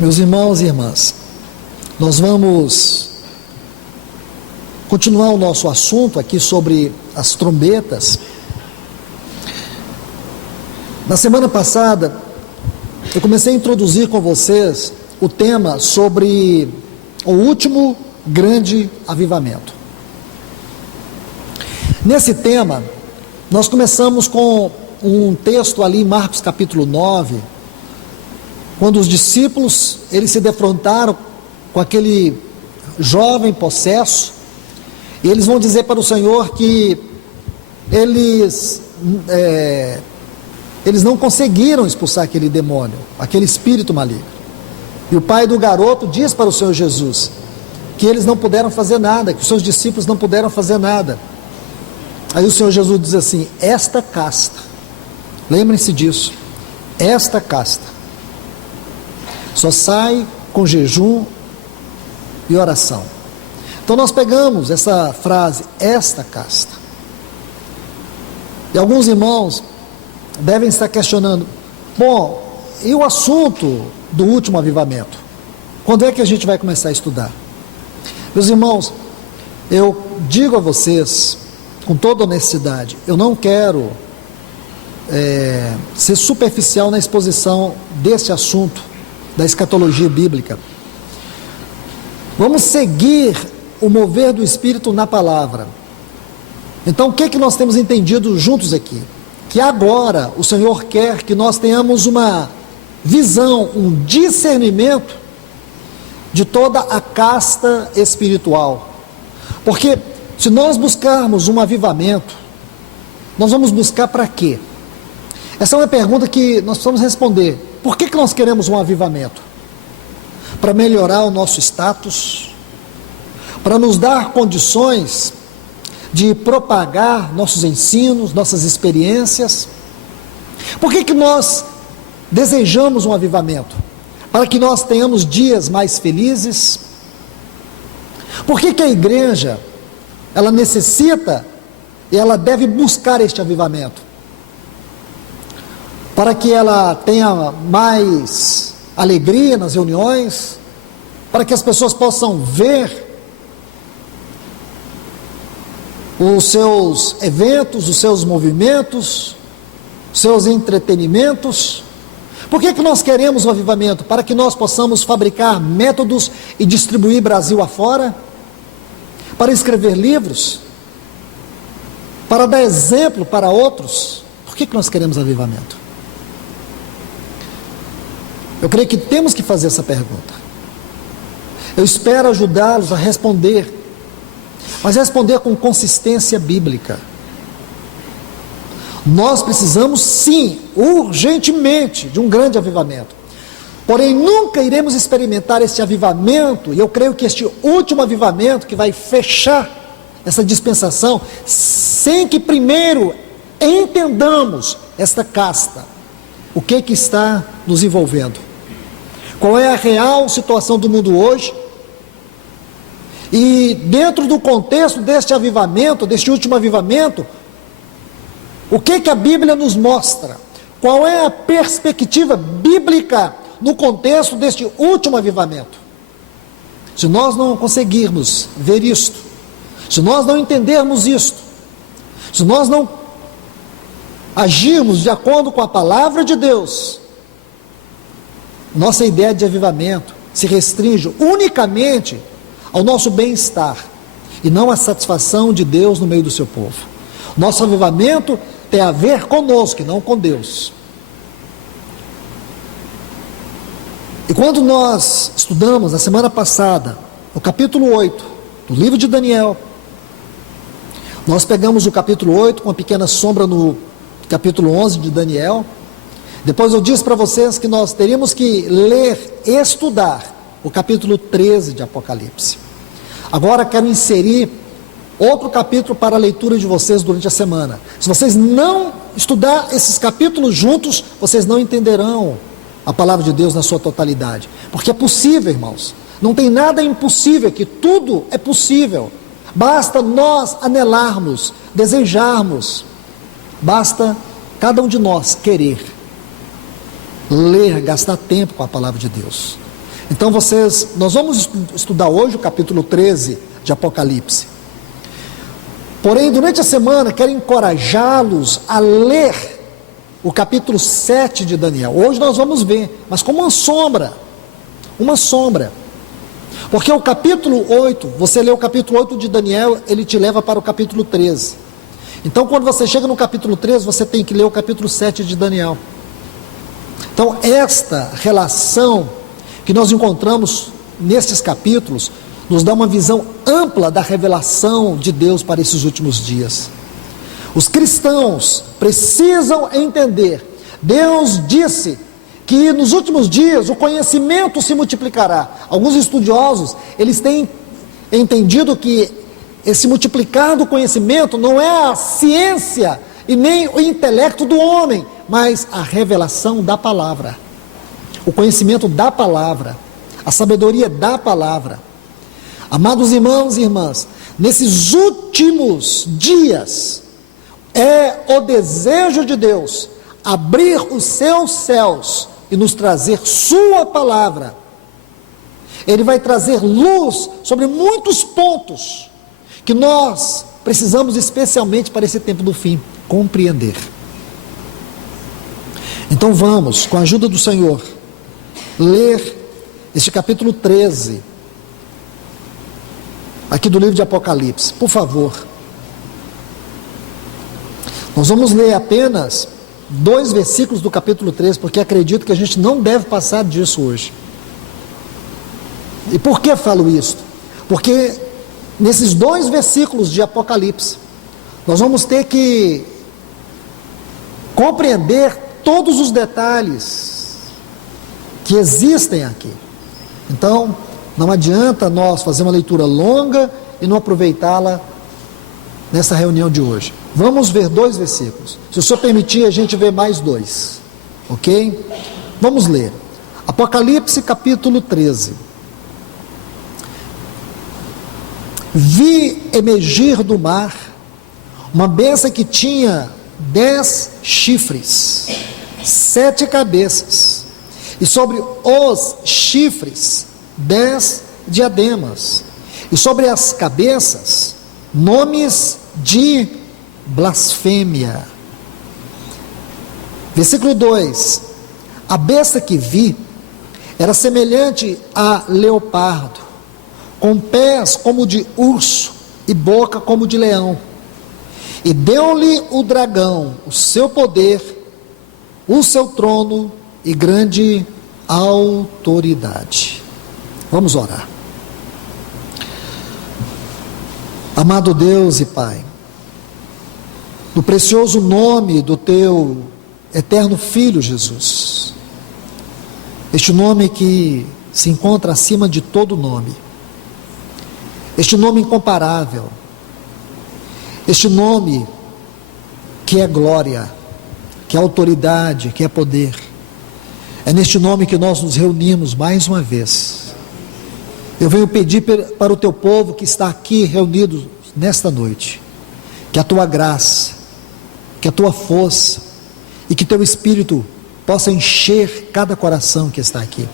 Meus irmãos e irmãs, nós vamos continuar o nosso assunto aqui sobre as trombetas. Na semana passada, eu comecei a introduzir com vocês o tema sobre o último grande avivamento. Nesse tema, nós começamos com um texto ali em Marcos capítulo 9, quando os discípulos, eles se defrontaram com aquele jovem possesso, e eles vão dizer para o Senhor que eles não conseguiram expulsar aquele demônio, aquele espírito maligno. E o pai do garoto diz para o Senhor Jesus que eles não puderam fazer nada, que os seus discípulos não puderam fazer nada. Aí o Senhor Jesus diz assim: esta casta, lembrem-se disso, esta casta só sai com jejum e oração. Então nós pegamos essa frase, esta casta, e alguns irmãos devem estar questionando: bom, e o assunto do último avivamento? Quando é que a gente vai começar a estudar? Meus irmãos, eu digo a vocês com toda honestidade, eu não quero ser superficial na exposição desse assunto da escatologia bíblica. Vamos seguir o mover do Espírito na palavra. Então, o que é que nós temos entendido juntos aqui? Que agora o Senhor quer que nós tenhamos uma visão, um discernimento de toda a casta espiritual. Porque se nós buscarmos um avivamento, nós vamos buscar para quê? Essa é uma pergunta que nós precisamos responder. Por que nós queremos um avivamento? Para melhorar o nosso status, para nos dar condições de propagar nossos ensinos, nossas experiências. Por que nós desejamos um avivamento? Para que nós tenhamos dias mais felizes. Por que a igreja, ela necessita e ela deve buscar este avivamento? Para que ela tenha mais alegria nas reuniões, para que as pessoas possam ver os seus eventos, os seus movimentos, os seus entretenimentos. Por que nós queremos o avivamento? Para que nós possamos fabricar métodos e distribuir Brasil afora? Para escrever livros? Para dar exemplo para outros? Por que nós queremos avivamento? Eu creio que temos que fazer essa pergunta. Eu espero ajudá-los a responder, mas responder com consistência bíblica. Nós precisamos sim, urgentemente, de um grande avivamento. Porém, nunca iremos experimentar esse avivamento, e eu creio que este último avivamento que vai fechar essa dispensação, sem que primeiro entendamos esta casta. O que está nos envolvendo? Qual é a real situação do mundo hoje? E dentro do contexto deste avivamento, deste último avivamento, o que a Bíblia nos mostra? Qual é a perspectiva bíblica no contexto deste último avivamento? Se nós não conseguirmos ver isto, se nós não entendermos isto, se nós não agirmos de acordo com a palavra de Deus, nossa ideia de avivamento se restringe unicamente ao nosso bem-estar e não à satisfação de Deus no meio do seu povo. Nosso avivamento tem a ver conosco e não com Deus. E quando nós estudamos na semana passada o capítulo 8 do livro de Daniel, nós pegamos o capítulo 8 com uma pequena sombra no capítulo 11 de Daniel. Depois eu disse para vocês que nós teríamos que ler e estudar o capítulo 13 de Apocalipse. Agora quero inserir outro capítulo para a leitura de vocês durante a semana. Se vocês não estudar esses capítulos juntos, vocês não entenderão a palavra de Deus na sua totalidade. Porque é possível, irmãos. Não tem nada impossível aqui, tudo é possível. Basta nós anelarmos, desejarmos. Basta cada um de nós querer ler, gastar tempo com a palavra de Deus. Então nós vamos estudar hoje o capítulo 13 de Apocalipse. Porém, durante a semana, quero encorajá-los a ler o capítulo 7 de Daniel. Hoje nós vamos ver, mas como uma sombra. Porque o capítulo 8, você lê o capítulo 8 de Daniel, ele te leva para o capítulo 13. Então, quando você chega no capítulo 13, você tem que ler o capítulo 7 de Daniel. Então, esta relação que nós encontramos nesses capítulos nos dá uma visão ampla da revelação de Deus para esses últimos dias. Os cristãos precisam entender. Deus disse que nos últimos dias o conhecimento se multiplicará. Alguns estudiosos, eles têm entendido que esse multiplicar do conhecimento não é a ciência e nem o intelecto do homem, mas a revelação da palavra, o conhecimento da palavra, a sabedoria da palavra. Amados irmãos e irmãs, nesses últimos dias, é o desejo de Deus abrir os seus céus e nos trazer sua palavra. Ele vai trazer luz sobre muitos pontos que nós precisamos, especialmente para esse tempo do fim, compreender. Então vamos, com a ajuda do Senhor, ler este capítulo 13 aqui do livro de Apocalipse, por favor. Nós vamos ler apenas 2 versículos do capítulo 13, porque acredito que a gente não deve passar disso hoje. E por que falo isso? Porque nesses 2 versículos de Apocalipse, nós vamos ter que compreender todos os detalhes que existem aqui. Então, não adianta nós fazer uma leitura longa e não aproveitá-la nessa reunião de hoje. Vamos ver 2 versículos. Se o Senhor permitir, a gente vê mais 2. Ok? Vamos ler. Apocalipse capítulo 13. Vi emergir do mar uma besta que tinha 10 chifres, 7 cabeças, e sobre os chifres 10 diademas, e sobre as cabeças nomes de blasfêmia. Versículo 2: a besta que vi era semelhante a leopardo, com pés como de urso e boca como de leão, e deu-lhe o dragão o seu poder, o seu trono e grande autoridade. Vamos orar. Amado Deus e Pai, no precioso nome do Teu eterno Filho Jesus, este nome que se encontra acima de todo nome, este nome incomparável, este nome que é glória, que é autoridade, que é poder, é neste nome que nós nos reunimos mais uma vez. Eu venho pedir para o Teu povo que está aqui reunido nesta noite, que a Tua graça, que a Tua força e que Teu Espírito possa encher cada coração que está aqui.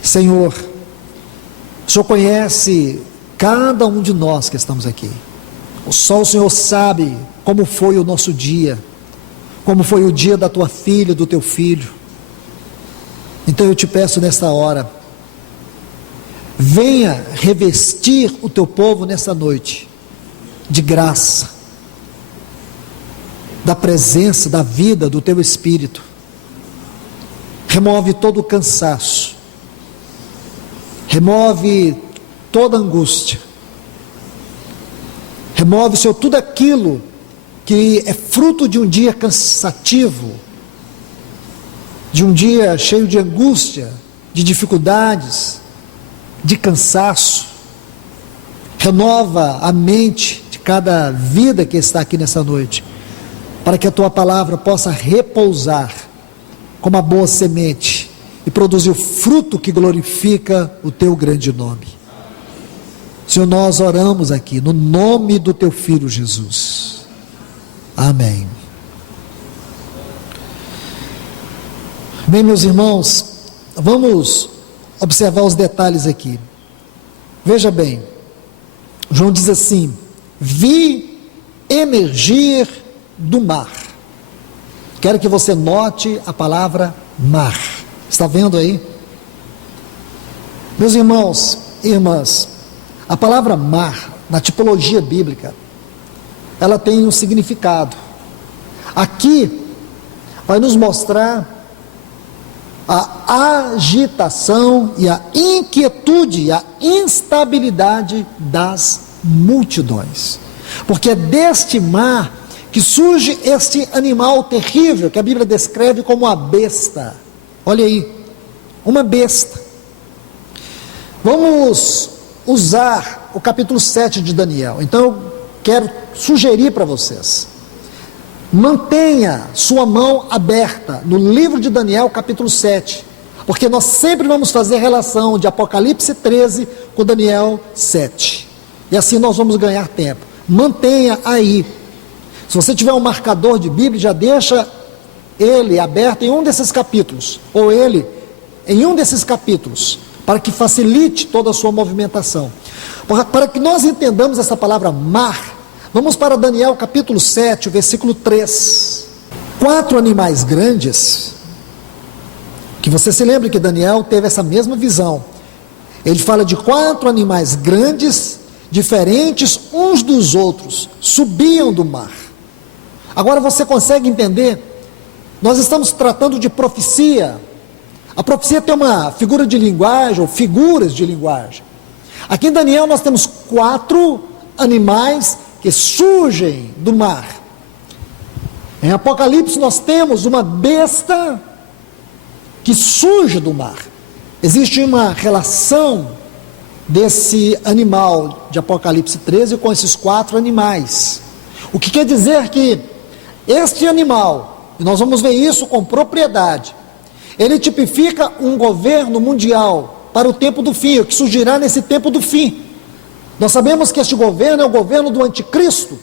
Senhor, o Senhor conhece cada um de nós que estamos aqui. Só o Senhor sabe como foi o nosso dia, como foi o dia da Tua filha, do Teu filho. Então eu te peço nesta hora, venha revestir o Teu povo nesta noite de graça, da presença, da vida do Teu Espírito. Remove todo o cansaço, remove toda angústia, remove, Senhor, tudo aquilo que é fruto de um dia cansativo, de um dia cheio de angústia, de dificuldades, de cansaço. Renova a mente de cada vida que está aqui nessa noite, para que a Tua palavra possa repousar como a boa semente e produzir o fruto que glorifica o Teu grande nome. Senhor, nós oramos aqui no nome do Teu Filho Jesus. Amém. Bem, meus irmãos, vamos observar os detalhes aqui. Veja bem, João diz assim: vi emergir do mar. Quero que você note a palavra mar. Está vendo aí? Meus irmãos e irmãs, a palavra mar, na tipologia bíblica, ela tem um significado. Aqui vai nos mostrar a agitação e a inquietude e a instabilidade das multidões. Porque é deste mar que surge este animal terrível que a Bíblia descreve como a besta. Olha aí, uma besta. Vamos usar o capítulo 7 de Daniel. Então eu quero sugerir para vocês: mantenha sua mão aberta no livro de Daniel, capítulo 7, porque nós sempre vamos fazer relação de Apocalipse 13 com Daniel 7, e assim nós vamos ganhar tempo. Mantenha aí. Se você tiver um marcador de Bíblia, já deixa ele aberto em um desses capítulos, ou ele em um desses capítulos, para que facilite toda a sua movimentação. Para que nós entendamos essa palavra mar, vamos para Daniel capítulo 7, versículo 3. 4 animais grandes, que você se lembre que Daniel teve essa mesma visão. Ele fala de 4 animais grandes, diferentes uns dos outros, subiam do mar. Agora você consegue entender? Nós estamos tratando de profecia. A profecia tem uma figura de linguagem, ou figuras de linguagem. Aqui em Daniel nós temos 4 animais que surgem do mar. Em Apocalipse nós temos uma besta que surge do mar. Existe uma relação desse animal de Apocalipse 13 com esses 4 animais. O que quer dizer que este animal, e nós vamos ver isso com propriedade, ele tipifica um governo mundial para o tempo do fim, o que surgirá nesse tempo do fim. Nós sabemos que este governo é o governo do anticristo.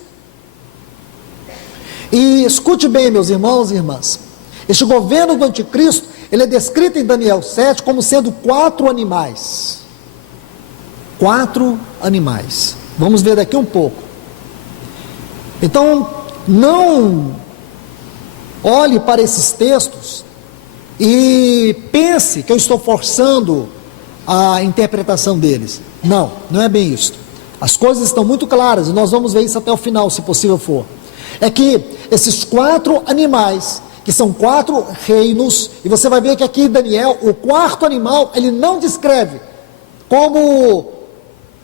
E escute bem, meus irmãos e irmãs, este governo do anticristo, ele é descrito em Daniel 7 como sendo 4 animais. 4 animais. Vamos ver daqui um pouco. Então, não olhe para esses textos e pense que eu estou forçando a interpretação deles. Não, não é bem isso. As coisas estão muito claras e nós vamos ver isso até o final, se possível for. É que esses 4 animais, que são 4 reinos, e você vai ver que aqui em Daniel, o 4º animal, ele não descreve como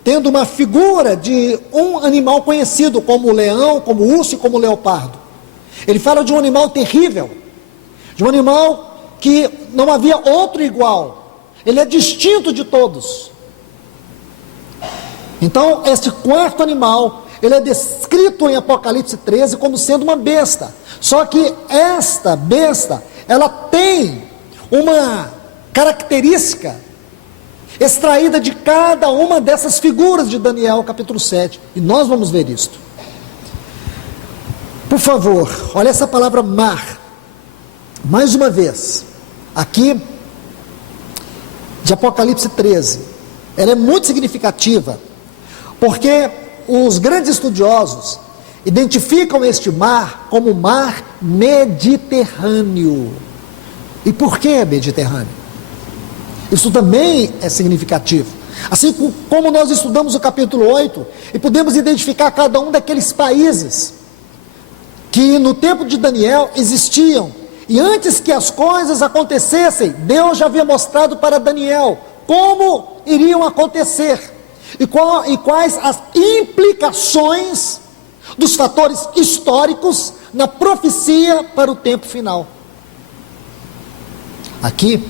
tendo uma figura de um animal conhecido, como o leão, como o urso e como o leopardo. Ele fala de um animal terrível, de um animal que não havia outro igual. Ele é distinto de todos. Então, este 4º animal, ele é descrito em Apocalipse 13 como sendo uma besta. Só que esta besta, ela tem uma característica extraída de cada uma dessas figuras de Daniel capítulo 7. E nós vamos ver isto. Por favor, olha essa palavra mar. Mais uma vez, aqui de Apocalipse 13. Ela é muito significativa, porque os grandes estudiosos identificam este mar como o mar Mediterrâneo. E por que Mediterrâneo? Isso também é significativo. Assim como nós estudamos o capítulo 8 e podemos identificar cada um daqueles países que no tempo de Daniel existiam, e antes que as coisas acontecessem, Deus já havia mostrado para Daniel como iriam acontecer e quais as implicações dos fatores históricos na profecia para o tempo final. Aqui,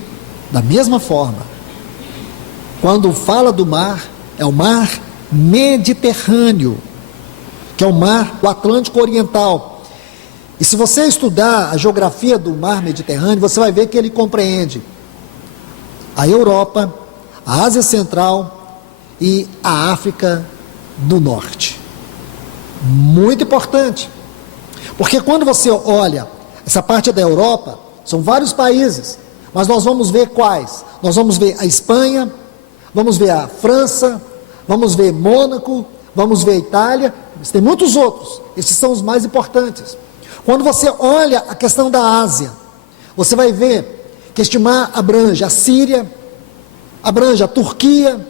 da mesma forma, quando fala do mar, é o mar Mediterrâneo, que é o mar do Atlântico Oriental. E se você estudar a geografia do mar Mediterrâneo, você vai ver que ele compreende a Europa, a Ásia Central e a África do Norte. Muito importante, porque quando você olha essa parte da Europa, são vários países, mas nós vamos ver quais. nós vamos ver a Espanha, vamos ver a França, vamos ver Mônaco, vamos ver a Itália, mas tem muitos outros, esses são os mais importantes. Quando você olha a questão da Ásia, você vai ver que este mar abrange a Síria, abrange a Turquia,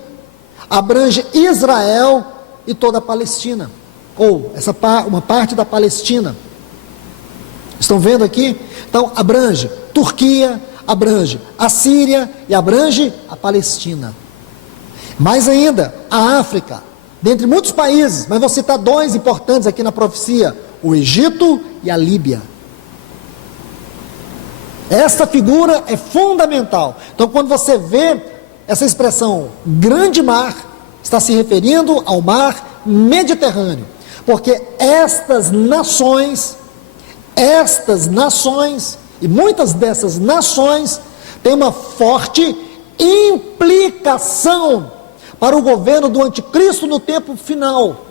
abrange Israel e toda a Palestina, ou uma parte da Palestina. Estão vendo aqui? Então abrange Turquia, abrange a Síria e abrange a Palestina. Mais ainda, a África, dentre muitos países, mas vou citar dois importantes aqui na profecia: o Egito e a Líbia. Esta figura é fundamental. Então, quando você vê essa expressão grande mar, está se referindo ao mar Mediterrâneo, porque estas nações, e muitas dessas nações, têm uma forte implicação para o governo do anticristo no tempo final.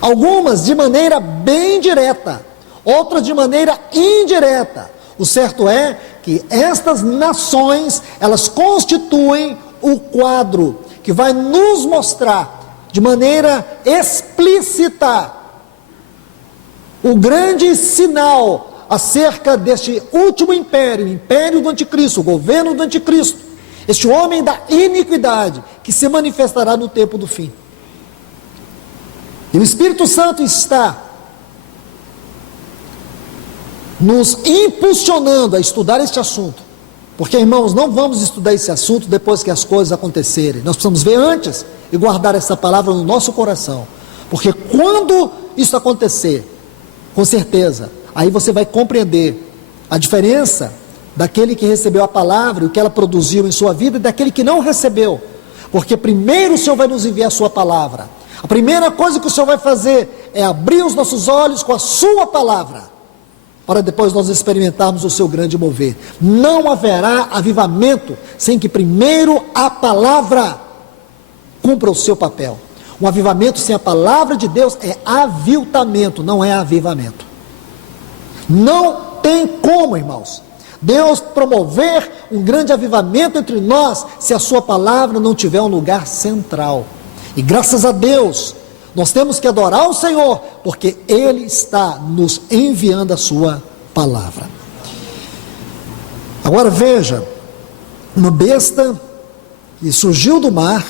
Algumas de maneira bem direta, outras de maneira indireta. O certo é que estas nações, elas constituem o quadro que vai nos mostrar de maneira explícita o grande sinal acerca deste último império, o império do anticristo, o governo do anticristo, este homem da iniquidade que se manifestará no tempo do fim. E o Espírito Santo está nos impulsionando a estudar este assunto, porque, irmãos, não vamos estudar esse assunto depois que as coisas acontecerem. Nós precisamos ver antes e guardar essa palavra no nosso coração, porque quando isso acontecer, com certeza, aí você vai compreender a diferença daquele que recebeu a palavra e o que ela produziu em sua vida e daquele que não recebeu. Porque primeiro o Senhor vai nos enviar a sua palavra. A primeira coisa que o Senhor vai fazer é abrir os nossos olhos com a sua palavra, para depois nós experimentarmos o seu grande mover. Não haverá avivamento sem que primeiro a palavra cumpra o seu papel. Um avivamento sem a palavra de Deus é aviltamento, não é avivamento. Não tem como, irmãos, Deus promover um grande avivamento entre nós se a sua palavra não tiver um lugar central. E graças a Deus, nós temos que adorar o Senhor, porque Ele está nos enviando a sua palavra. Agora veja, uma besta que surgiu do mar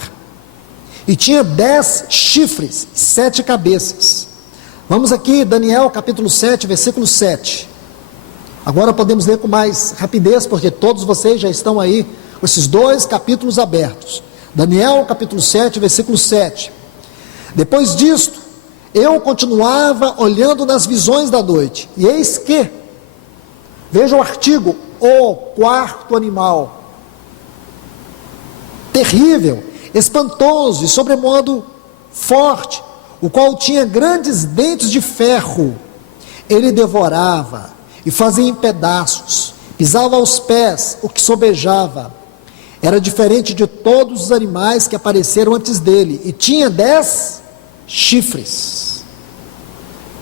e tinha 10 chifres, 7 cabeças. Vamos aqui, Daniel capítulo 7, versículo 7. Agora podemos ler com mais rapidez, porque todos vocês já estão aí com esses 2 capítulos abertos. Daniel capítulo 7, versículo 7. Depois disto, eu continuava olhando nas visões da noite, e eis que, veja o artigo, o quarto animal, terrível, espantoso e sobremodo forte, o qual tinha grandes dentes de ferro, ele devorava e fazia em pedaços, pisava aos pés o que sobejava. Era diferente de todos os animais que apareceram antes dele, e tinha 10 chifres.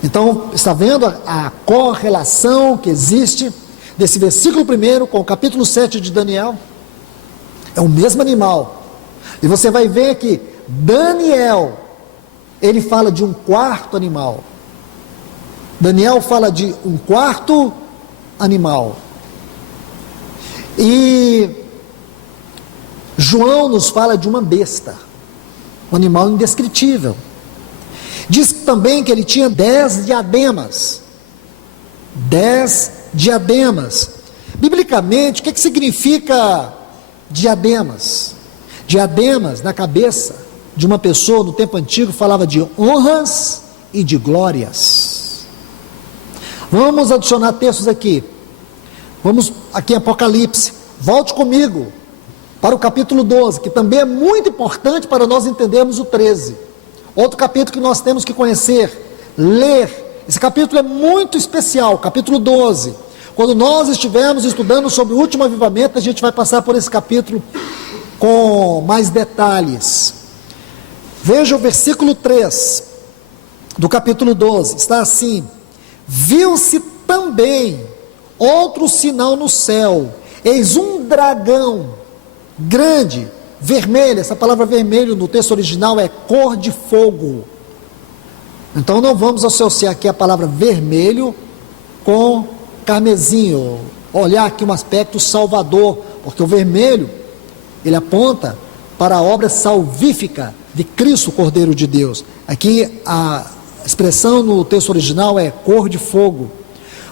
Então, está vendo a correlação que existe desse versículo 1 com o capítulo 7 de Daniel? É o mesmo animal. E você vai ver que Daniel, ele fala de um quarto animal. Daniel fala de um quarto animal. E João nos fala de uma besta, um animal indescritível. Diz também que ele tinha 10 diademas. 10 diademas. Biblicamente, o que significa diademas? Diademas na cabeça de uma pessoa no tempo antigo falava de honras e de glórias. Vamos adicionar textos aqui. Vamos aqui em Apocalipse. Volte comigo para o capítulo 12, que também é muito importante para nós entendermos o 13. Outro capítulo que nós temos que conhecer, ler. Esse capítulo é muito especial, capítulo 12. Quando nós estivermos estudando sobre o último avivamento, a gente vai passar por esse capítulo com mais detalhes. Veja o versículo 3 do capítulo 12, está assim: viu-se também outro sinal no céu, Eis um dragão grande, vermelho. Essa palavra vermelho no texto original é cor de fogo. Então não vamos associar aqui a palavra vermelho com carmesim, olhar aqui um aspecto salvador, porque o vermelho, ele aponta para a obra salvífica de Cristo, Cordeiro de Deus. Aqui a expressão no texto original é cor de fogo,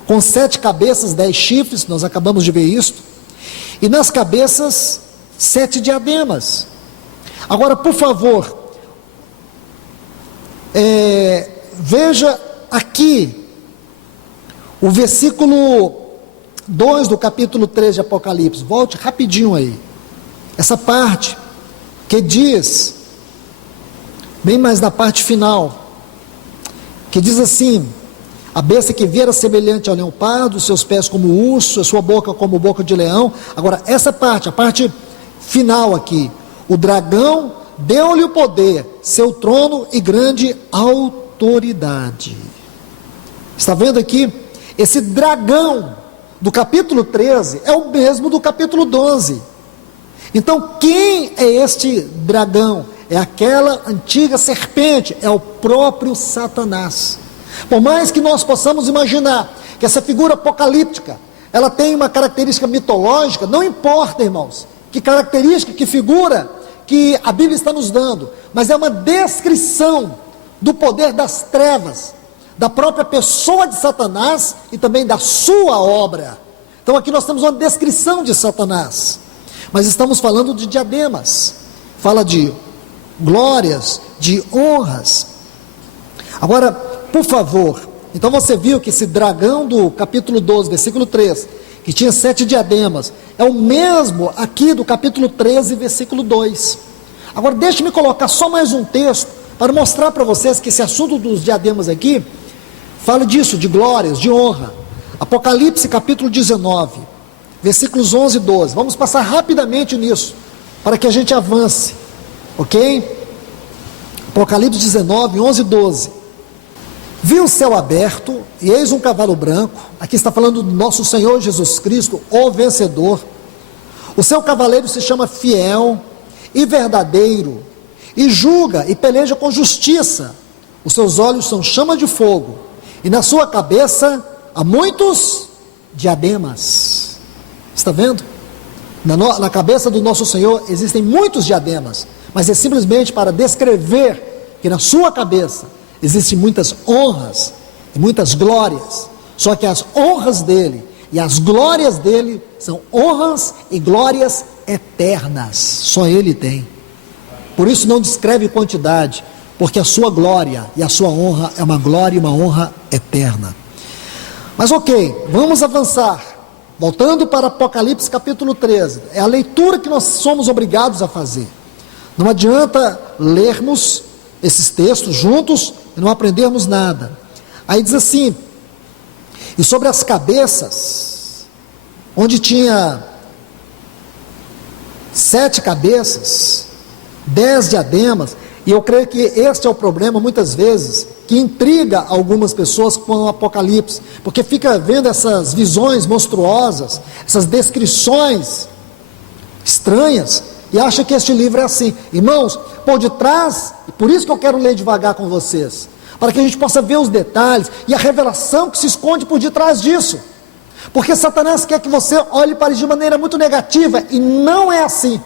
com 7 cabeças, 10 chifres, nós acabamos de ver isso, e nas cabeças 7 diademas. Agora, por favor, veja aqui o versículo 2 do capítulo 3 de Apocalipse. Volte rapidinho aí, essa parte que diz, bem mais na parte final, que diz assim: a besta que viera semelhante ao leão pardo, seus pés como urso, a sua boca como boca de leão. Agora essa parte, a parte final aqui, o dragão deu-lhe o poder, seu trono e grande autoridade. Está vendo aqui? Esse dragão do capítulo 13 é o mesmo do capítulo 12. Então quem é este dragão? É aquela antiga serpente, é o próprio Satanás. Por mais que nós possamos imaginar que essa figura apocalíptica, ela tem uma característica mitológica, não importa, irmãos, que característica, que figura que a Bíblia está nos dando, mas é uma descrição do poder das trevas, da própria pessoa de Satanás e também da sua obra. Então aqui nós temos uma descrição de Satanás, mas estamos falando de diademas, fala de glórias, de honras. Agora, por favor, então você viu que esse dragão do capítulo 12, versículo 3, que tinha 7 diademas, é o mesmo aqui do capítulo 13, versículo 2. Agora deixe-me colocar só mais um texto, para mostrar para vocês que esse assunto dos diademas aqui, fala disso, de glórias, de honra. Apocalipse capítulo 19, versículos 11 e 12, vamos passar rapidamente nisso, para que a gente avance, ok? Apocalipse 19, 11 e 12. Vi o céu aberto, e eis um cavalo branco. Aqui está falando do nosso Senhor Jesus Cristo, o vencedor. O seu cavaleiro se chama Fiel e Verdadeiro, e julga e peleja com justiça. Os seus olhos são chama de fogo, e na sua cabeça há muitos diademas. Está vendo? Na cabeça do nosso Senhor existem muitos diademas, mas é simplesmente para descrever que na sua cabeça existem muitas honras e muitas glórias. Só que as honras dele e as glórias dele são honras e glórias eternas. Só ele tem. Por isso não descreve quantidade, porque a sua glória e a sua honra é uma glória e uma honra eterna. Mas ok, vamos avançar. Voltando para Apocalipse capítulo 13. É a leitura que nós somos obrigados a fazer. Não adianta lermos esses textos juntos e não aprendermos nada. Aí diz assim: e sobre as cabeças, onde tinha 7 cabeças, 10 diademas, e eu creio que este é o problema muitas vezes, que intriga algumas pessoas com o Apocalipse, porque fica vendo essas visões monstruosas, essas descrições estranhas, e acha que este livro é assim. Irmãos, por detrás, e por isso que eu quero ler devagar com vocês, para que a gente possa ver os detalhes e a revelação que se esconde por detrás disso, porque Satanás quer que você olhe para isso de maneira muito negativa, e não é assim.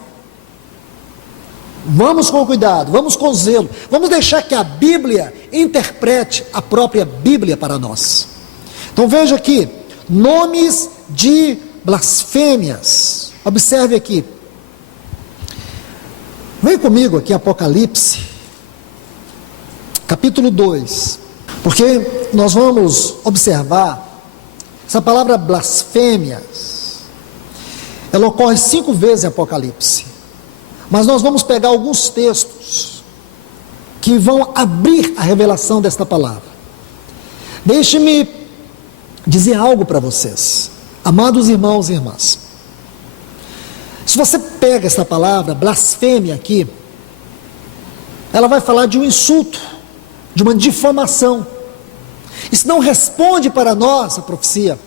Vamos com cuidado, vamos com zelo, vamos deixar que a Bíblia interprete a própria Bíblia para nós. Então veja aqui, nomes de blasfêmias. Observe aqui. Vem comigo aqui, Apocalipse, capítulo 2, porque nós vamos observar, essa palavra blasfêmias, ela ocorre 5 vezes em Apocalipse, mas nós vamos pegar alguns textos, que vão abrir a revelação desta palavra. Deixe-me dizer algo para vocês, amados irmãos e irmãs. Se você pega essa palavra, blasfêmia aqui, ela vai falar de um insulto, de uma difamação. Isso não responde para nós a profecia.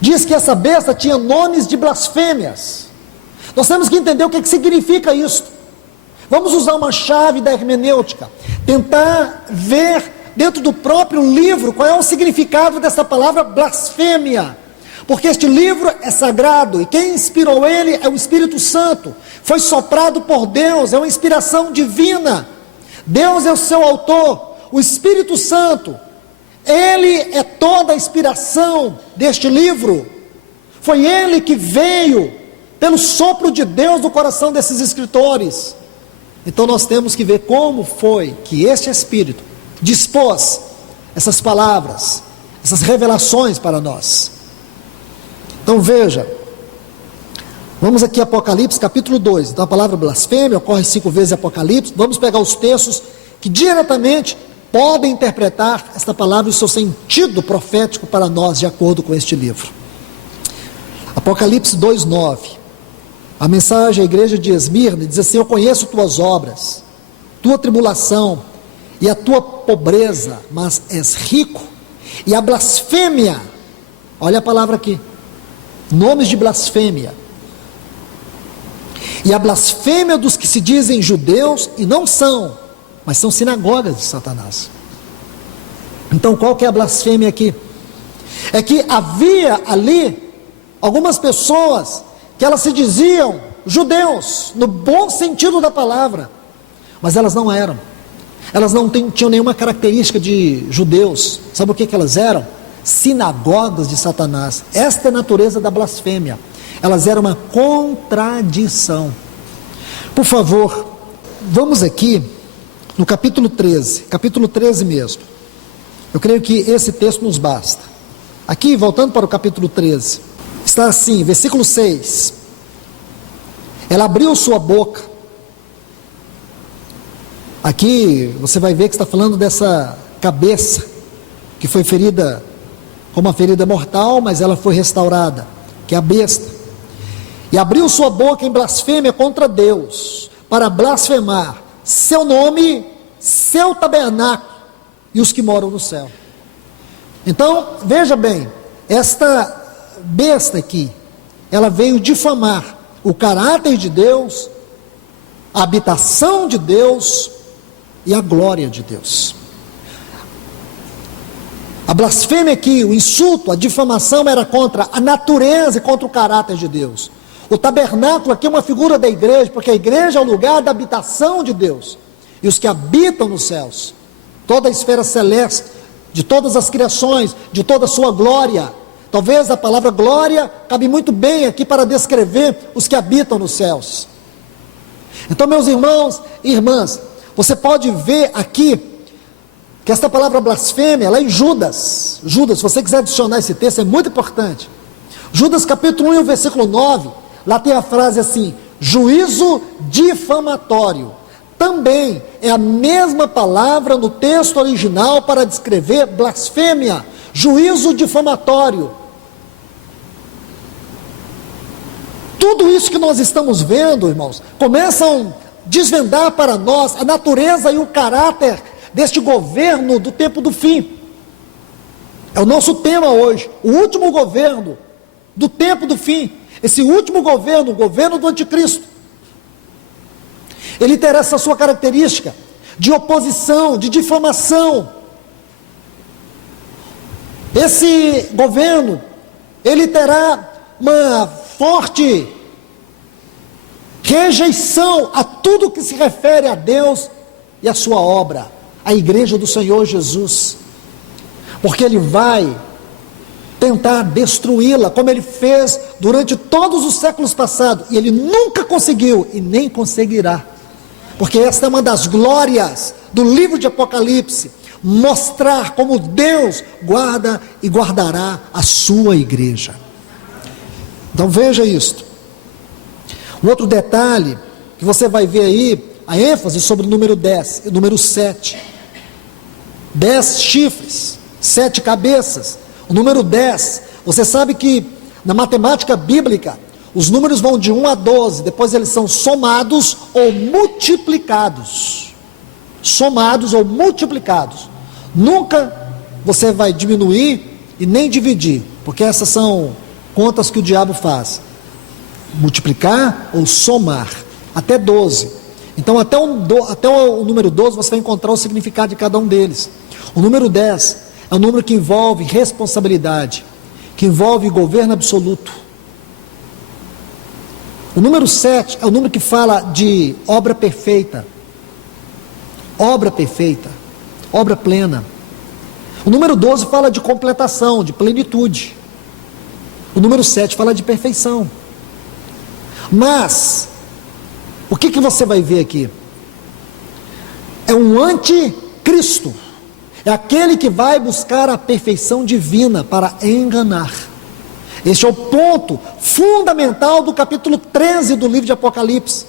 Diz que essa besta tinha nomes de blasfêmias. Nós temos que entender o que significa isso. Vamos usar uma chave da hermenêutica, tentar ver dentro do próprio livro qual é o significado dessa palavra blasfêmia. Porque este livro é sagrado e quem inspirou ele é o Espírito Santo. Foi soprado por Deus, é uma inspiração divina. Deus é o seu autor, o Espírito Santo. Ele é toda a inspiração deste livro. Foi ele que veio pelo sopro de Deus no coração desses escritores. Então nós temos que ver como foi que este Espírito dispôs essas palavras, essas revelações para nós. Então veja, vamos aqui Apocalipse capítulo 2, então a palavra blasfêmia ocorre 5 vezes em Apocalipse. Vamos pegar os textos que diretamente podem interpretar esta palavra e o seu sentido profético para nós, de acordo com este livro. Apocalipse 2:9, a mensagem à igreja de Esmirna diz assim: eu conheço tuas obras, tua tribulação e a tua pobreza, mas és rico, e a blasfêmia, olha a palavra aqui, nomes de blasfêmia, e a blasfêmia dos que se dizem judeus e não são, mas são sinagogas de Satanás. Então qual que é a blasfêmia aqui? É que havia ali algumas pessoas que elas se diziam judeus, no bom sentido da palavra, mas elas não eram. Elas não tinham nenhuma característica de judeus. Sabe o que elas eram? Sinagogas de Satanás. Esta é a natureza da blasfêmia. Elas eram uma contradição. Por favor, vamos aqui no capítulo 13 mesmo. Eu creio que esse texto nos basta. Aqui, voltando para o capítulo 13, está assim, versículo 6. Ela abriu sua boca. Aqui você vai ver que está falando dessa cabeça que foi ferida com uma ferida mortal, mas ela foi restaurada, que é a besta. E abriu sua boca em blasfêmia contra Deus, para blasfemar seu nome, seu tabernáculo e os que moram no céu. Então, veja bem, esta besta aqui, ela veio difamar o caráter de Deus, a habitação de Deus e a glória de Deus. A blasfêmia aqui, o insulto, a difamação era contra a natureza e contra o caráter de Deus. O tabernáculo aqui é uma figura da igreja, porque a igreja é o lugar da habitação de Deus. E os que habitam nos céus, toda a esfera celeste, de todas as criações, de toda a sua glória. Talvez a palavra glória cabe muito bem aqui para descrever os que habitam nos céus. Então, meus irmãos e irmãs, você pode ver aqui que esta palavra blasfêmia, ela é em Judas. Judas, se você quiser adicionar esse texto, é muito importante. Judas capítulo 1, versículo 9, lá tem a frase assim: juízo difamatório. Também é a mesma palavra no texto original para descrever blasfêmia, juízo difamatório. Tudo isso que nós estamos vendo, irmãos, começam a desvendar para nós a natureza e o caráter deste governo do tempo do fim. É o nosso tema hoje, o último governo do tempo do fim. Esse último governo, o governo do anticristo, ele terá essa sua característica de oposição, de difamação. Esse governo, ele terá uma forte rejeição a tudo que se refere a Deus e a sua obra, a igreja do Senhor Jesus, porque ele vai tentar destruí-la, como ele fez durante todos os séculos passados, e ele nunca conseguiu e nem conseguirá, porque esta é uma das glórias do livro de Apocalipse, mostrar como Deus guarda e guardará a sua igreja. Então veja isto. Um outro detalhe que você vai ver aí, a ênfase sobre o número 10 e o número 7. 10 chifres, 7 cabeças. O número 10, você sabe que na matemática bíblica, os números vão de 1 a 12, depois eles são somados ou multiplicados. Somados ou multiplicados. Nunca você vai diminuir e nem dividir, porque essas são contas que o diabo faz: multiplicar ou somar, até 12. Então até o número 12 você vai encontrar o significado de cada um deles. O número 10 é um número que envolve responsabilidade, que envolve governo absoluto. O número 7 é o número que fala de obra perfeita, obra plena. O número 12 fala de completação, de plenitude. O número 7 fala de perfeição. Mas o que você vai ver aqui? É um anticristo. É aquele que vai buscar a perfeição divina para enganar. Este é o ponto fundamental do capítulo 13 do livro de Apocalipse.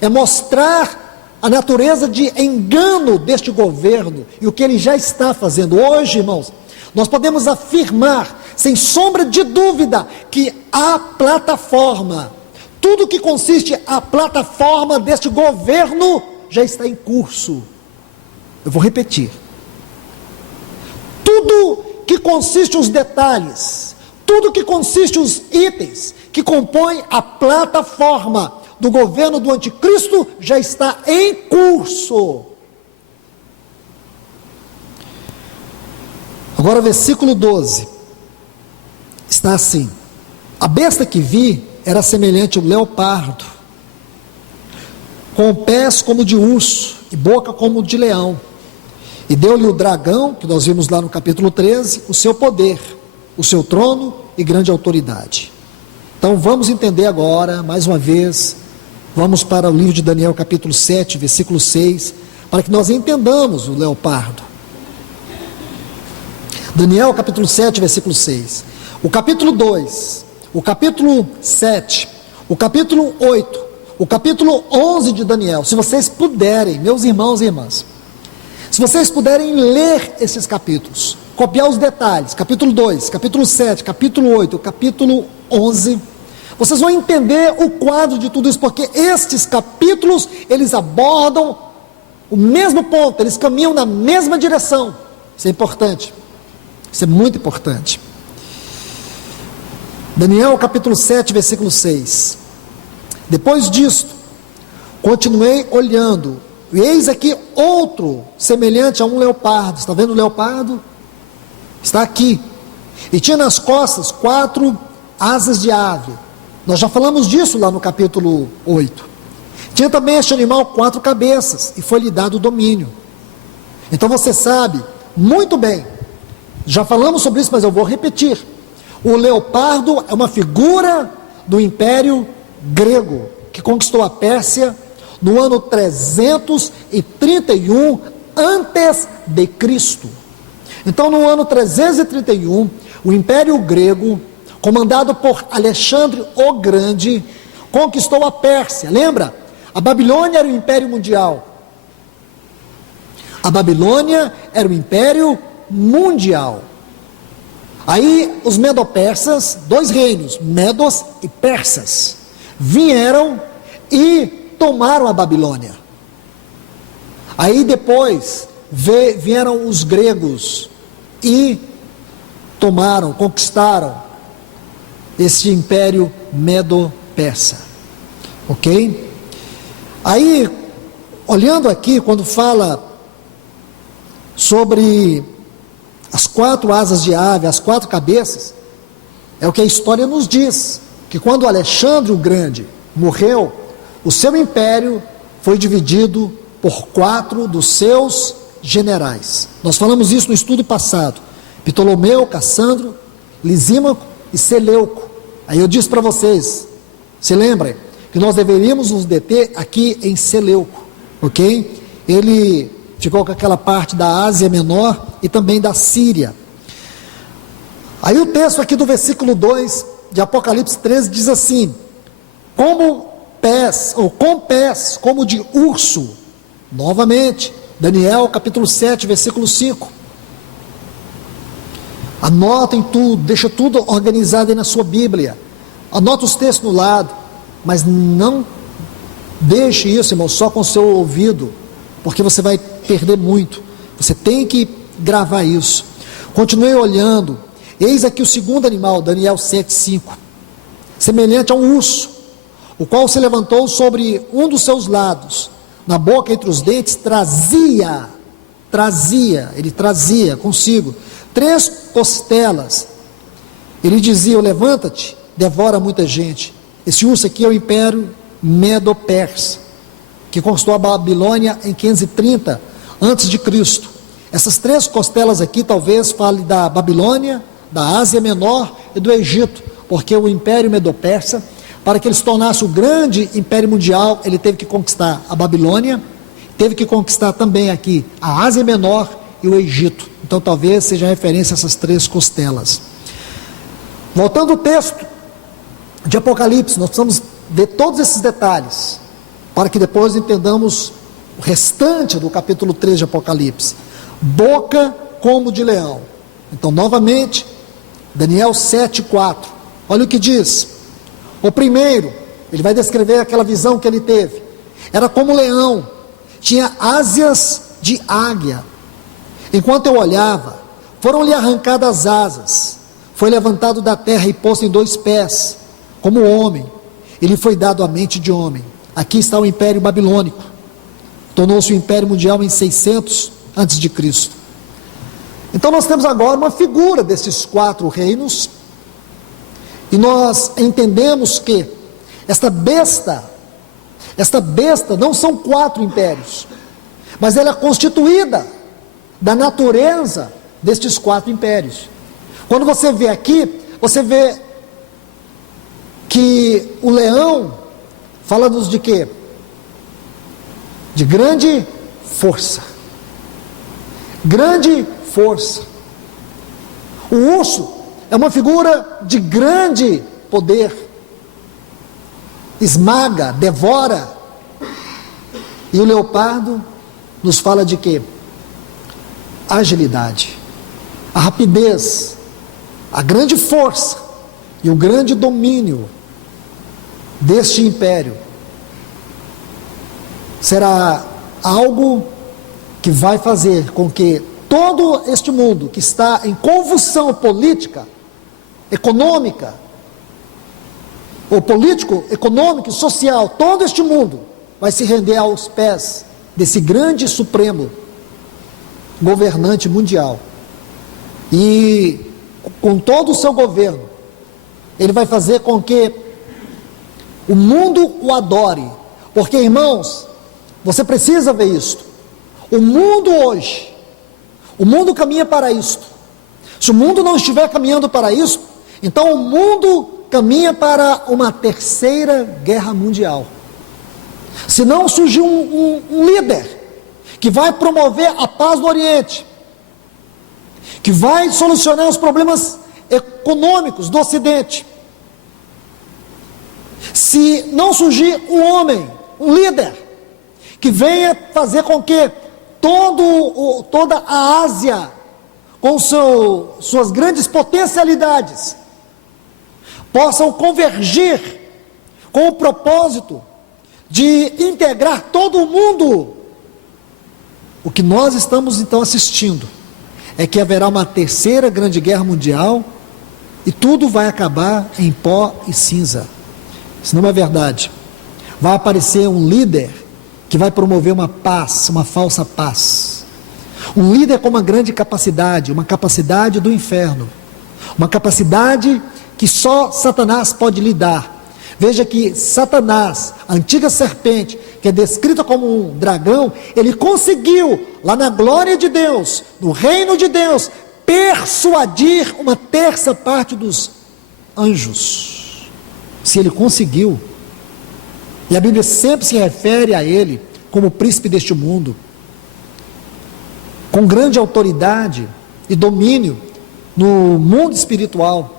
É mostrar a natureza de engano deste governo e o que ele já está fazendo. Hoje, irmãos, nós podemos afirmar, sem sombra de dúvida, que a plataforma, tudo que consiste a plataforma deste governo já está em curso. Eu vou repetir. Tudo que consiste os detalhes, tudo que consiste os itens que compõem a plataforma do governo do anticristo já está em curso. Agora, versículo 12 está assim: a besta que vi era semelhante ao leopardo, com pés como de urso e boca como de leão, e deu-lhe o dragão, que nós vimos lá no capítulo 13, o seu poder, o seu trono e grande autoridade. Então vamos entender agora, mais uma vez, vamos para o livro de Daniel capítulo 7, versículo 6, para que nós entendamos o leopardo. Daniel capítulo 7, versículo 6. O capítulo 2, o capítulo 7, o capítulo 8, o capítulo 11 de Daniel, se vocês puderem, meus irmãos e irmãs, se vocês puderem ler esses capítulos, copiar os detalhes, capítulo 2, capítulo 7, capítulo 8, capítulo 11, vocês vão entender o quadro de tudo isso, porque estes capítulos, eles abordam o mesmo ponto, eles caminham na mesma direção. Isso é importante, isso é muito importante. Daniel capítulo 7, versículo 6. Depois disto, continuei olhando, e eis aqui outro, semelhante a um leopardo. Está vendo o leopardo? Está aqui. E tinha nas costas 4 asas de ave. Nós já falamos disso lá no capítulo 8. Tinha também este animal 4 cabeças, e foi-lhe dado o domínio. Então você sabe muito bem, já falamos sobre isso, mas eu vou repetir. O leopardo é uma figura do Império Grego, que conquistou a Pérsia no ano 331 antes de Cristo. Então, no ano 331, o Império Grego, comandado por Alexandre o Grande, conquistou a Pérsia. Lembra? A Babilônia era o Império Mundial. A Babilônia era o Império Mundial. Aí os medo-persas, 2 reinos, medos e persas, vieram e tomaram a Babilônia. Aí depois vieram os gregos e tomaram, conquistaram esse império medo-persa. Ok? Aí, olhando aqui, quando fala sobre as 4 asas de ave, as 4 cabeças, é o que a história nos diz, que quando Alexandre o Grande morreu, o seu império foi dividido por 4 dos seus generais. Nós falamos isso no estudo passado: Ptolomeu, Cassandro, Lisímaco e Seleuco. Aí eu disse para vocês, se lembrem, que nós deveríamos nos deter aqui em Seleuco, ok? Ele ficou com aquela parte da Ásia Menor e também da Síria. Aí o texto aqui do versículo 2 de Apocalipse 13 diz assim: com pés como de urso. Novamente, Daniel capítulo 7, versículo 5. Anotem tudo, deixa tudo organizado aí na sua Bíblia. Anota os textos no lado, mas não deixe isso, irmão, só com o seu ouvido, porque você vai perder muito. Você tem que gravar isso. Continuei olhando, eis aqui o segundo animal, Daniel 7, 5. semelhante a um urso, o qual se levantou sobre um dos seus lados, na boca entre os dentes ele trazia consigo 3 costelas. Ele dizia: levanta-te, devora muita gente. Esse urso aqui é o Império Medo-Persa, que conquistou a Babilônia em 530 a.C. Essas 3 costelas aqui talvez fale da Babilônia, da Ásia Menor e do Egito, porque o Império Medo-Persa, para que ele se tornasse o grande império mundial, ele teve que conquistar a Babilônia, teve que conquistar também aqui a Ásia Menor e o Egito. Então talvez seja referência a essas 3 costelas. Voltando ao texto de Apocalipse, nós precisamos ver todos esses detalhes, para que depois entendamos o restante do capítulo 3 de Apocalipse. Boca como de leão. Então novamente, Daniel 7:4. Olha o que diz. O primeiro, ele vai descrever aquela visão que ele teve. Era como leão, tinha asas de águia. Enquanto eu olhava, foram-lhe arrancadas as asas. Foi levantado da terra e posto em 2 pés, como homem. Ele foi dado a mente de homem. Aqui está o Império Babilônico. Tornou-se o Império Mundial em 600 a.C. Então nós temos agora uma figura desses 4 reinos. E nós entendemos que esta besta não são 4 impérios, mas ela é constituída da natureza destes 4 impérios. Quando você vê aqui, você vê que o leão fala-nos de quê? De grande força. Grande força. O urso é uma figura de grande poder, esmaga, devora. E o leopardo nos fala de quê? Agilidade, a rapidez, a grande força e o grande domínio deste império. Será algo que vai fazer com que todo este mundo que está em convulsão política, econômica, ou político, econômico, social, todo este mundo vai se render aos pés desse grande supremo governante mundial. E com todo o seu governo, ele vai fazer com que o mundo o adore. Porque, irmãos, você precisa ver isto. O mundo hoje, o mundo caminha para isto. Se o mundo não estiver caminhando para isto, então o mundo caminha para uma 3ª guerra mundial. Se não surgir um líder que vai promover a paz no Oriente, que vai solucionar os problemas econômicos do Ocidente, se não surgir um homem, um líder, que venha fazer com que toda a Ásia, com suas grandes potencialidades, possam convergir com o propósito de integrar todo o mundo. O que nós estamos então assistindo é que haverá uma 3ª grande guerra mundial e tudo vai acabar em pó e cinza. Isso não é verdade. Vai aparecer um líder que vai promover uma paz, uma falsa paz. Um líder com uma grande capacidade, uma capacidade do inferno, uma capacidade que só Satanás pode lhe dar. Veja que Satanás, a antiga serpente, que é descrita como um dragão, ele conseguiu, lá na glória de Deus, no reino de Deus, persuadir uma 1/3 parte dos anjos. Se ele conseguiu, e a Bíblia sempre se refere a ele como príncipe deste mundo, com grande autoridade e domínio no mundo espiritual.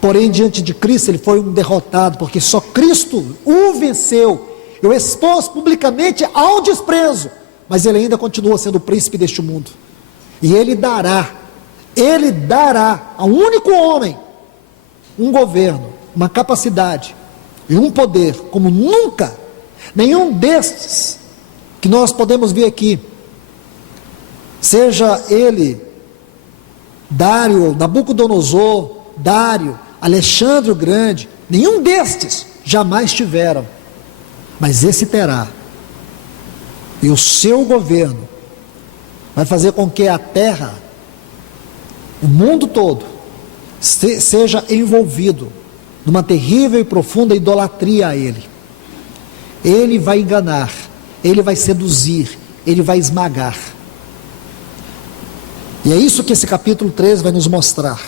Porém, diante de Cristo, ele foi um derrotado, porque só Cristo o venceu, e o expôs publicamente ao desprezo, mas ele ainda continua sendo o príncipe deste mundo. E ele dará ao único homem um governo, uma capacidade e um poder como nunca nenhum destes que nós podemos ver aqui, seja ele Dário, Nabucodonosor, Dário, Alexandre o Grande, nenhum destes jamais tiveram, mas esse terá. E o seu governo vai fazer com que a terra, o mundo todo, seja envolvido numa terrível e profunda idolatria a ele. Ele vai enganar, ele vai seduzir, ele vai esmagar. E é isso que esse capítulo 13 vai nos mostrar.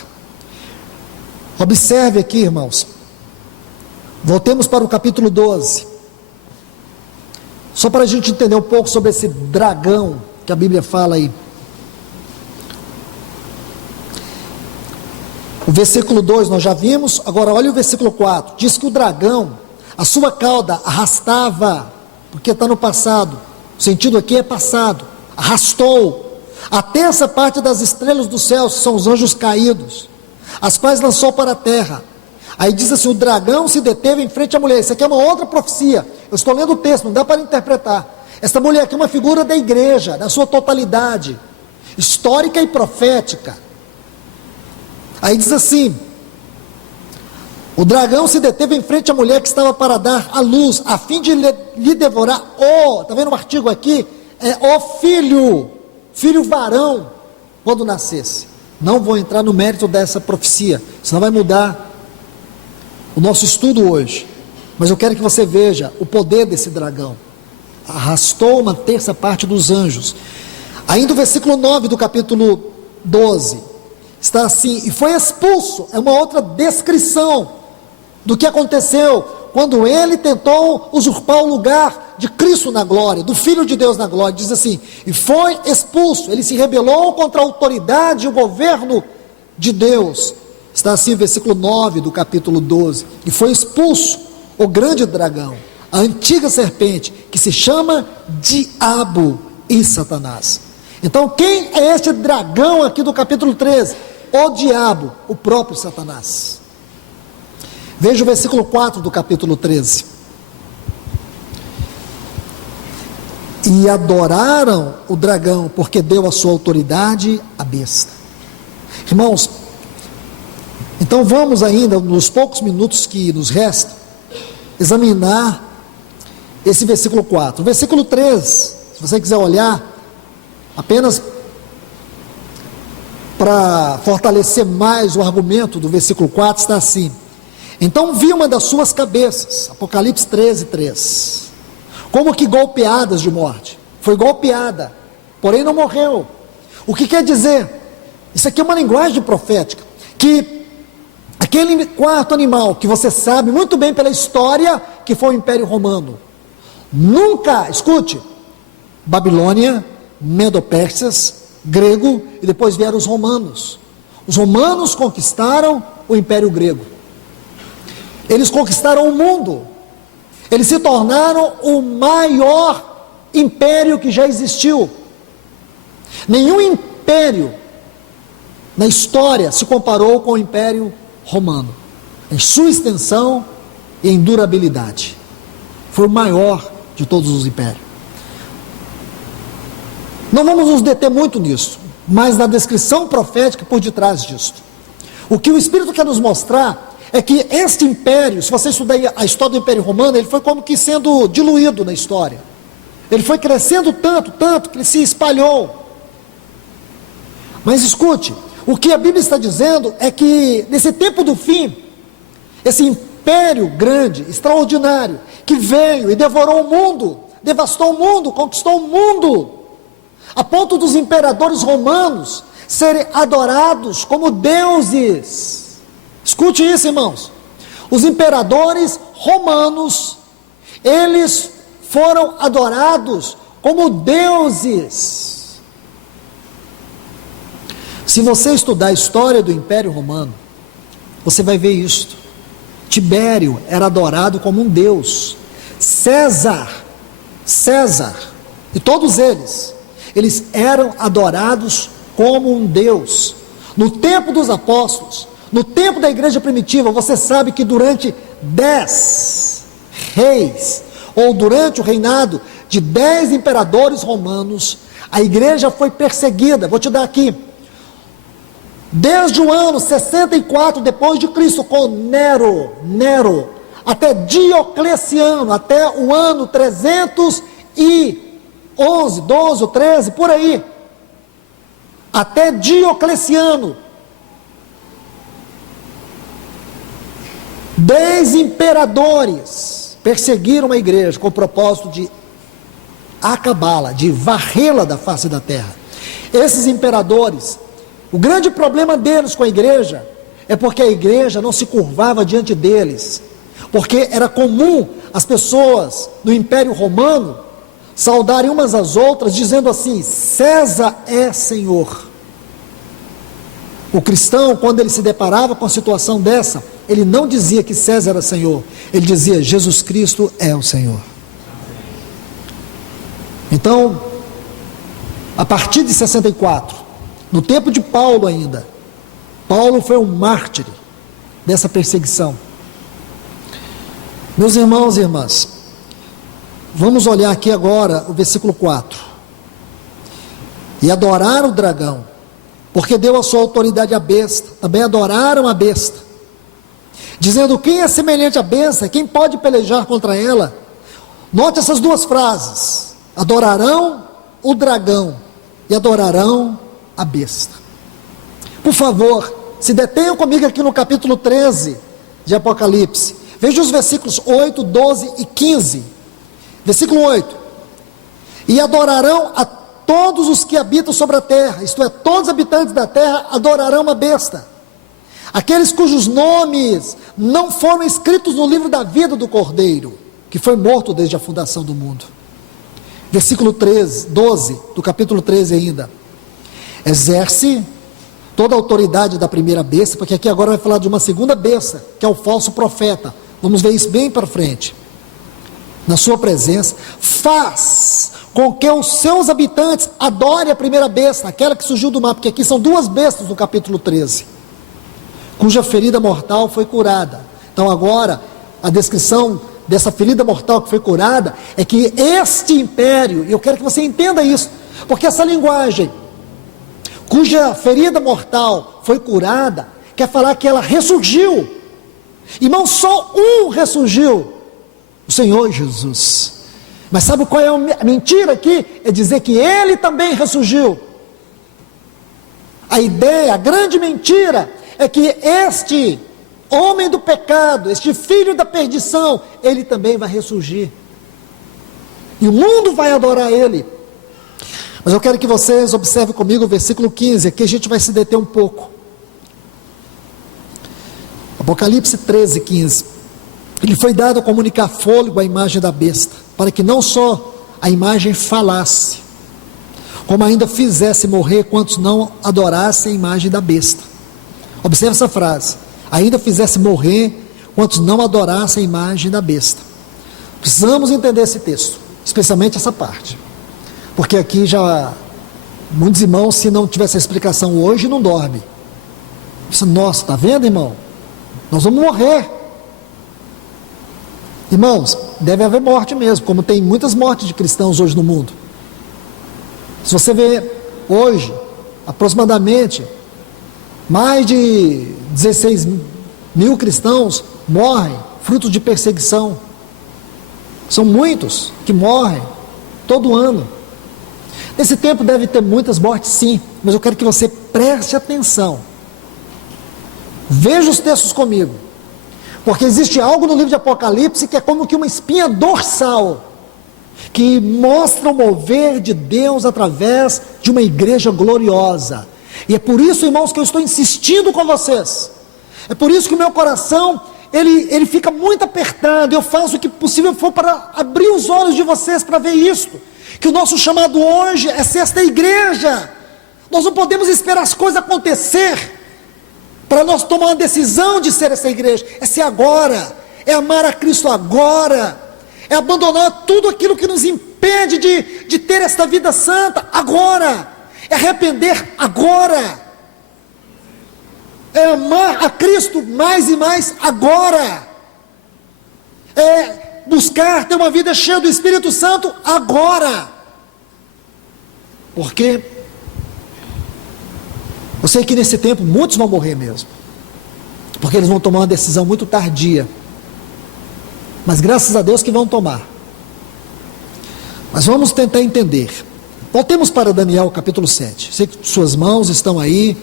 Observe aqui, irmãos. Voltemos para o capítulo 12. Só para a gente entender um pouco sobre esse dragão que a Bíblia fala aí. O versículo 2 nós já vimos, agora olha o versículo 4. Diz que o dragão, a sua cauda arrastava, porque está no passado, o sentido aqui é passado, arrastou, a terça parte das estrelas do céu, que são os anjos caídos, as quais lançou para a terra. Aí diz assim, o dragão se deteve em frente à mulher. Isso aqui é uma outra profecia, eu estou lendo o texto, não dá para interpretar. Esta mulher aqui é uma figura da igreja, na sua totalidade, histórica e profética. Aí diz assim, o dragão se deteve em frente à mulher que estava para dar à luz, a fim de lhe devorar está vendo o artigo aqui? É o filho varão, quando nascesse. Não vou entrar no mérito dessa profecia, senão vai mudar o nosso estudo hoje, mas eu quero que você veja o poder desse dragão. Arrastou uma terça parte dos anjos. Ainda o versículo 9 do capítulo 12, está assim, e foi expulso, é uma outra descrição do que aconteceu, quando ele tentou usurpar o lugar de Cristo na glória, do Filho de Deus na glória, diz assim, e foi expulso, ele se rebelou contra a autoridade e o governo de Deus. Está assim o versículo 9 do capítulo 12, e foi expulso o grande dragão, a antiga serpente, que se chama Diabo e Satanás. Então quem é este dragão aqui do capítulo 13? O diabo, o próprio Satanás. Veja o versículo 4 do capítulo 13. E adoraram o dragão, porque deu a sua autoridade à besta. Irmãos, então vamos ainda, nos poucos minutos que nos restam, examinar esse versículo 4. O versículo 3, se você quiser olhar, apenas para fortalecer mais o argumento do versículo 4, está assim: então vi uma das suas cabeças, Apocalipse 13, 3, como que golpeadas de morte. Foi golpeada, porém não morreu. O que quer dizer? Isso aqui é uma linguagem profética, que aquele quarto animal, que você sabe muito bem pela história, que foi o Império Romano, nunca, escute, Babilônia, Medo-Persas, grego, e depois vieram os romanos. Os romanos conquistaram o Império Grego. Eles conquistaram o mundo. Eles se tornaram o maior império que já existiu. Nenhum império na história se comparou com o Império Romano, em sua extensão e em durabilidade. Foi o maior de todos os impérios. Não vamos nos deter muito nisso, mas na descrição profética por detrás disso. O que o Espírito quer nos mostrar é que este império, se você estudar a história do Império Romano, ele foi como que sendo diluído na história. Ele foi crescendo tanto, que ele se espalhou. Mas escute, o que a Bíblia está dizendo é que nesse tempo do fim, esse império grande, extraordinário, que veio e devorou o mundo, devastou o mundo, conquistou o mundo, a ponto dos imperadores romanos serem adorados como deuses. Escute isso, irmãos. Os imperadores romanos, eles foram adorados como deuses. Se você estudar a história do Império Romano, você vai ver isto. Tibério era adorado como um deus. César, e todos eles eram adorados como um deus. No tempo dos apóstolos, no tempo da igreja primitiva, você sabe que durante 10 reis, ou durante o reinado de 10 imperadores romanos, a igreja foi perseguida. Vou te dar aqui desde o ano 64 depois de Cristo, com Nero, até Diocleciano, até o ano 311, 12 ou 13, por aí, até Diocleciano, 10 imperadores perseguiram a igreja com o propósito de acabá-la, de varrê-la da face da terra. Esses imperadores, o grande problema deles com a igreja é porque a igreja não se curvava diante deles, porque era comum as pessoas no Império Romano saudarem umas às outras dizendo assim: César é Senhor. O cristão, quando ele se deparava com a situação dessa, ele não dizia que César era Senhor, ele dizia: Jesus Cristo é o Senhor. Então, a partir de 64, no tempo de Paulo ainda, Paulo foi um mártir dessa perseguição. Meus irmãos e irmãs, vamos olhar aqui agora o versículo 4. E adoraram o dragão, porque deu a sua autoridade à besta. Também adoraram a besta, dizendo: quem é semelhante à besta? Quem pode pelejar contra ela? Note essas duas frases: adorarão o dragão e adorarão a besta. Por favor, se detenham comigo aqui no capítulo 13 de Apocalipse. Veja os versículos 8, 12 e 15. Versículo 8: e adorarão a todos os que habitam sobre a terra, isto é, todos os habitantes da terra adorarão a besta, aqueles cujos nomes não foram escritos no livro da vida do Cordeiro, que foi morto desde a fundação do mundo. Versículo 12 do capítulo 13 ainda: exerce toda a autoridade da primeira besta, porque aqui agora vai falar de uma segunda besta, que é o falso profeta. Vamos ver isso bem para frente. Na sua presença, faz com que os seus habitantes adorem a primeira besta, aquela que surgiu do mar, porque aqui são duas bestas no capítulo 13, cuja ferida mortal foi curada. Então agora, a descrição dessa ferida mortal que foi curada, é que este império, e eu quero que você entenda isso, porque essa linguagem, cuja ferida mortal foi curada, quer falar que ela ressurgiu. Irmão, só um ressurgiu: o Senhor Jesus. Mas sabe qual é a mentira aqui? É dizer que ele também ressurgiu. A ideia, a grande mentira, é que este homem do pecado, este filho da perdição, ele também vai ressurgir, e o mundo vai adorar ele. Mas eu quero que vocês observem comigo o versículo 15, aqui a gente vai se deter um pouco. Apocalipse 13, 15. Ele foi dado a comunicar fôlego à imagem da besta, para que não só a imagem falasse, como ainda fizesse morrer quantos não adorassem a imagem da besta. Observe essa frase: ainda fizesse morrer quantos não adorassem a imagem da besta. Precisamos entender esse texto, especialmente essa parte, porque aqui já muitos irmãos, se não tivesse a explicação hoje, não dorme. Nossa, está vendo, irmão? Nós vamos morrer. Irmãos, deve haver morte mesmo, como tem muitas mortes de cristãos hoje no mundo. Se você vê hoje, aproximadamente mais de 16 mil cristãos morrem fruto de perseguição. São muitos que morrem todo ano. Nesse tempo deve ter muitas mortes, sim, mas eu quero que você preste atenção. Veja os textos comigo, porque existe algo no livro de Apocalipse que é como que uma espinha dorsal, que mostra o mover de Deus através de uma igreja gloriosa. E é por isso, irmãos, que eu estou insistindo com vocês. É por isso que o meu coração, ele fica muito apertado. Eu faço o que possível for para abrir os olhos de vocês para ver isto, que o nosso chamado hoje é ser esta igreja. Nós não podemos esperar as coisas acontecer para nós tomar uma decisão de ser essa igreja. É ser agora, é amar a Cristo agora, é abandonar tudo aquilo que nos impede de ter esta vida santa agora, é arrepender agora, é amar a Cristo mais e mais agora, é buscar ter uma vida cheia do Espírito Santo agora. Porque Eu sei que nesse tempo muitos vão morrer mesmo, porque eles vão tomar uma decisão muito tardia, mas graças a Deus que vão tomar. Mas vamos tentar entender. Voltemos para Daniel capítulo 7. Sei que suas mãos estão aí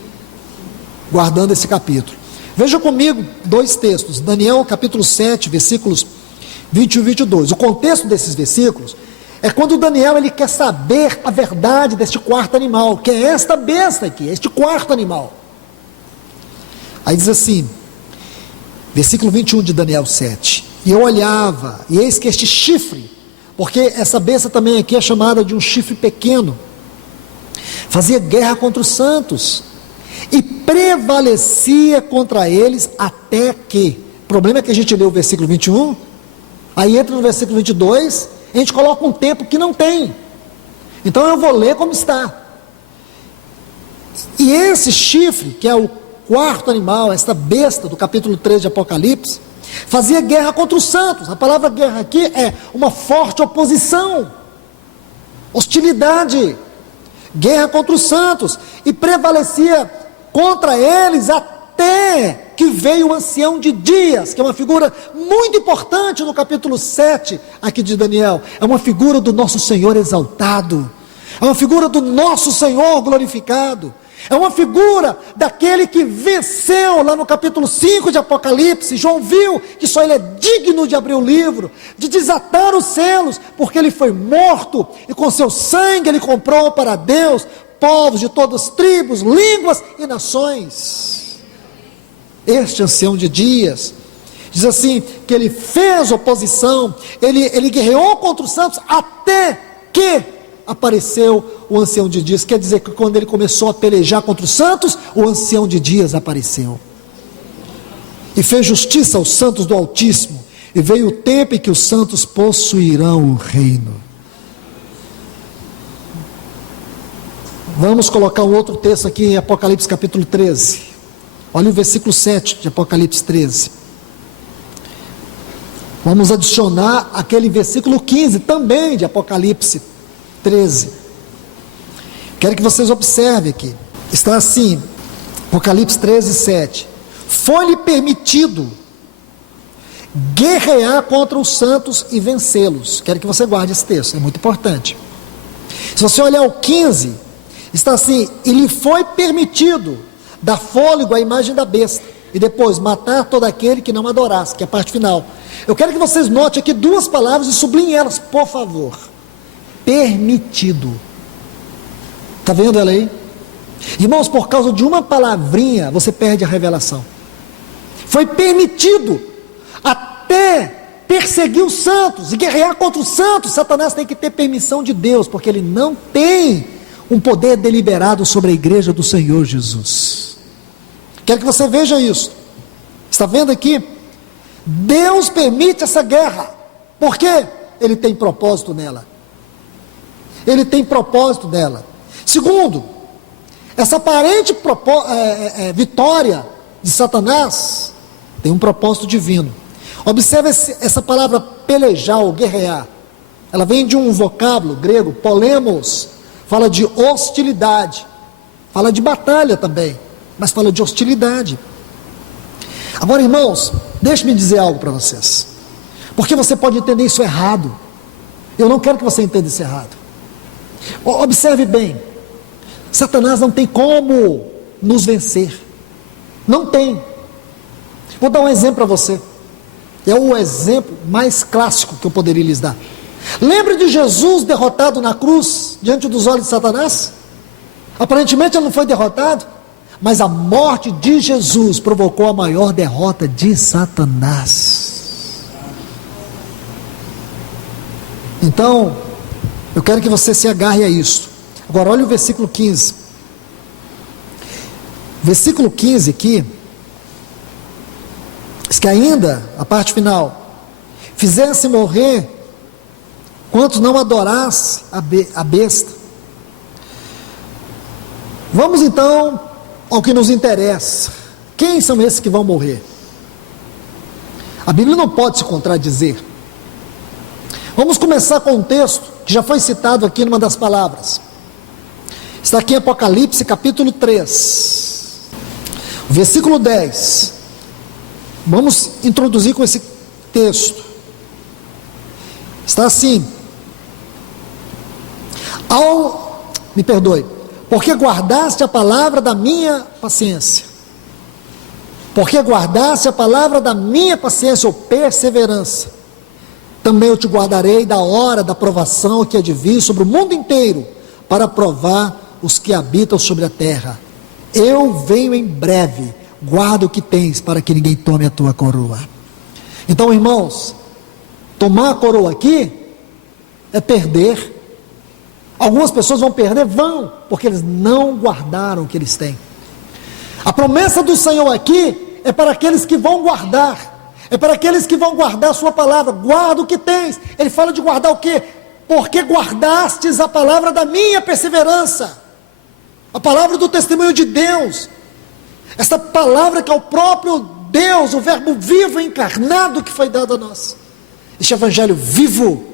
guardando esse capítulo. Veja comigo dois textos. Daniel capítulo 7, versículos 21 e 22. O contexto desses versículos é quando Daniel ele quer saber a verdade deste quarto animal, que é esta besta aqui, este quarto animal. Aí diz assim, versículo 21 de Daniel 7. E eu olhava, e eis que este chifre, porque essa besta também aqui é chamada de um chifre pequeno, fazia guerra contra os santos, e prevalecia contra eles até que, o problema é que a gente lê o versículo 21, aí entra no versículo 22, a gente coloca um tempo que não tem, então eu vou ler como está. E esse chifre, que é o quarto animal, esta besta do capítulo 3 de Apocalipse, fazia guerra contra os santos. A palavra guerra aqui é uma forte oposição, hostilidade, guerra contra os santos, e prevalecia contra eles até que veio o ancião de dias, que é uma figura muito importante no capítulo 7 aqui de Daniel. É uma figura do nosso Senhor exaltado, é uma figura do nosso Senhor glorificado, é uma figura daquele que venceu lá no capítulo 5 de Apocalipse. João viu que só ele é digno de abrir o livro, de desatar os selos, porque ele foi morto e com seu sangue ele comprou para Deus povos de todas as tribos, línguas e nações. Este ancião de dias diz assim, que ele fez oposição, ele guerreou contra os santos até que apareceu o ancião de dias. Quer dizer que quando ele começou a pelejar contra os santos, o ancião de dias apareceu e fez justiça aos santos do Altíssimo, e veio o tempo em que os santos possuirão o reino. Vamos colocar um outro texto aqui em Apocalipse capítulo 13. Olha o versículo 7 de Apocalipse 13. Vamos adicionar aquele versículo 15 também de Apocalipse 13. Quero que vocês observem aqui. Está assim, Apocalipse 13, 7. Foi-lhe permitido guerrear contra os santos e vencê-los. Quero que você guarde esse texto, é muito importante. Se você olhar o 15, está assim, e lhe foi permitido dar fôlego à imagem da besta, e depois matar todo aquele que não adorasse, que é a parte final. Eu quero que vocês notem aqui duas palavras e sublinhem elas, por favor. Permitido. Está vendo ela aí? Irmãos, por causa de uma palavrinha, você perde a revelação. Foi permitido até perseguir os santos e guerrear contra os santos. Satanás tem que ter permissão de Deus, porque ele não tem um poder deliberado sobre a igreja do Senhor Jesus. Quero que você veja isso. Está vendo aqui? Deus permite essa guerra. Por quê? Ele tem propósito nela. Ele tem propósito nela. Segundo, essa aparente vitória de Satanás tem um propósito divino. Observe essa palavra pelejar ou guerrear. Ela vem de um vocábulo grego, polemos, fala de hostilidade, fala de batalha também, mas fala de hostilidade. Agora, irmãos, deixe-me dizer algo para vocês, porque você pode entender isso errado. Eu não quero que você entenda isso errado. Observe bem, Satanás não tem como nos vencer, não tem. Vou dar um exemplo para você, é o exemplo mais clássico que eu poderia lhes dar. Lembra de Jesus derrotado na cruz, diante dos olhos de Satanás? Aparentemente ele não foi derrotado, mas a morte de Jesus provocou a maior derrota de Satanás. Então, eu quero que você se agarre a isso. Agora olha o versículo 15. Versículo 15 aqui, diz que ainda, a parte final, fizesse morrer quantos não adorasse a besta. Vamos então ao que nos interessa. Quem são esses que vão morrer? A Bíblia não pode se contradizer. Vamos começar com um texto que já foi citado aqui numa das palavras. Está aqui em Apocalipse capítulo 3. Versículo 10. Vamos introduzir com esse texto. Está assim: me perdoe, porque guardaste a palavra da minha paciência. Porque guardaste a palavra da minha paciência ou perseverança, também eu te guardarei da hora da provação que há de vir sobre o mundo inteiro, para provar os que habitam sobre a terra. Eu venho em breve, guarda o que tens, para que ninguém tome a tua coroa. Então, irmãos, tomar a coroa aqui é perder. Algumas pessoas vão perder, porque eles não guardaram o que eles têm. A promessa do Senhor aqui é para aqueles que vão guardar, é para aqueles que vão guardar a sua palavra. Guarda o que tens. Ele fala de guardar o quê? Porque guardastes a palavra da minha perseverança, a palavra do testemunho de Deus, essa palavra que é o próprio Deus, o verbo vivo encarnado que foi dado a nós, este evangelho vivo,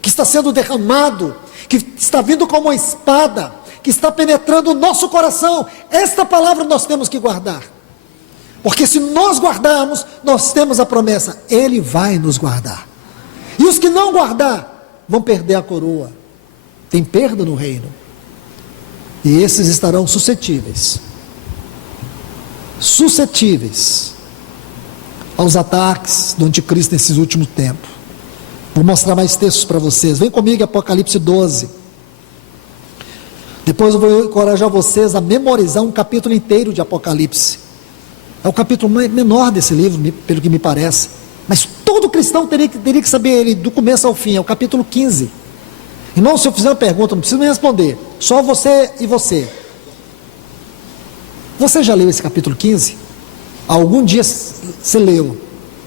que está sendo derramado, que está vindo como uma espada, que está penetrando o nosso coração. Esta palavra nós temos que guardar, porque se nós guardarmos, nós temos a promessa, Ele vai nos guardar. E os que não guardar, vão perder a coroa. Tem perda no reino, e esses estarão suscetíveis aos ataques do anticristo nesses últimos tempos. Vou mostrar mais textos para vocês. Vem comigo, Apocalipse 12. Depois eu vou encorajar vocês a memorizar um capítulo inteiro de Apocalipse. É o capítulo menor desse livro, pelo que me parece, mas todo cristão teria que saber ele do começo ao fim. É o capítulo 15. Irmão, se eu fizer uma pergunta, não precisa me responder, só você e você. Você já leu esse capítulo 15? Algum dia você leu?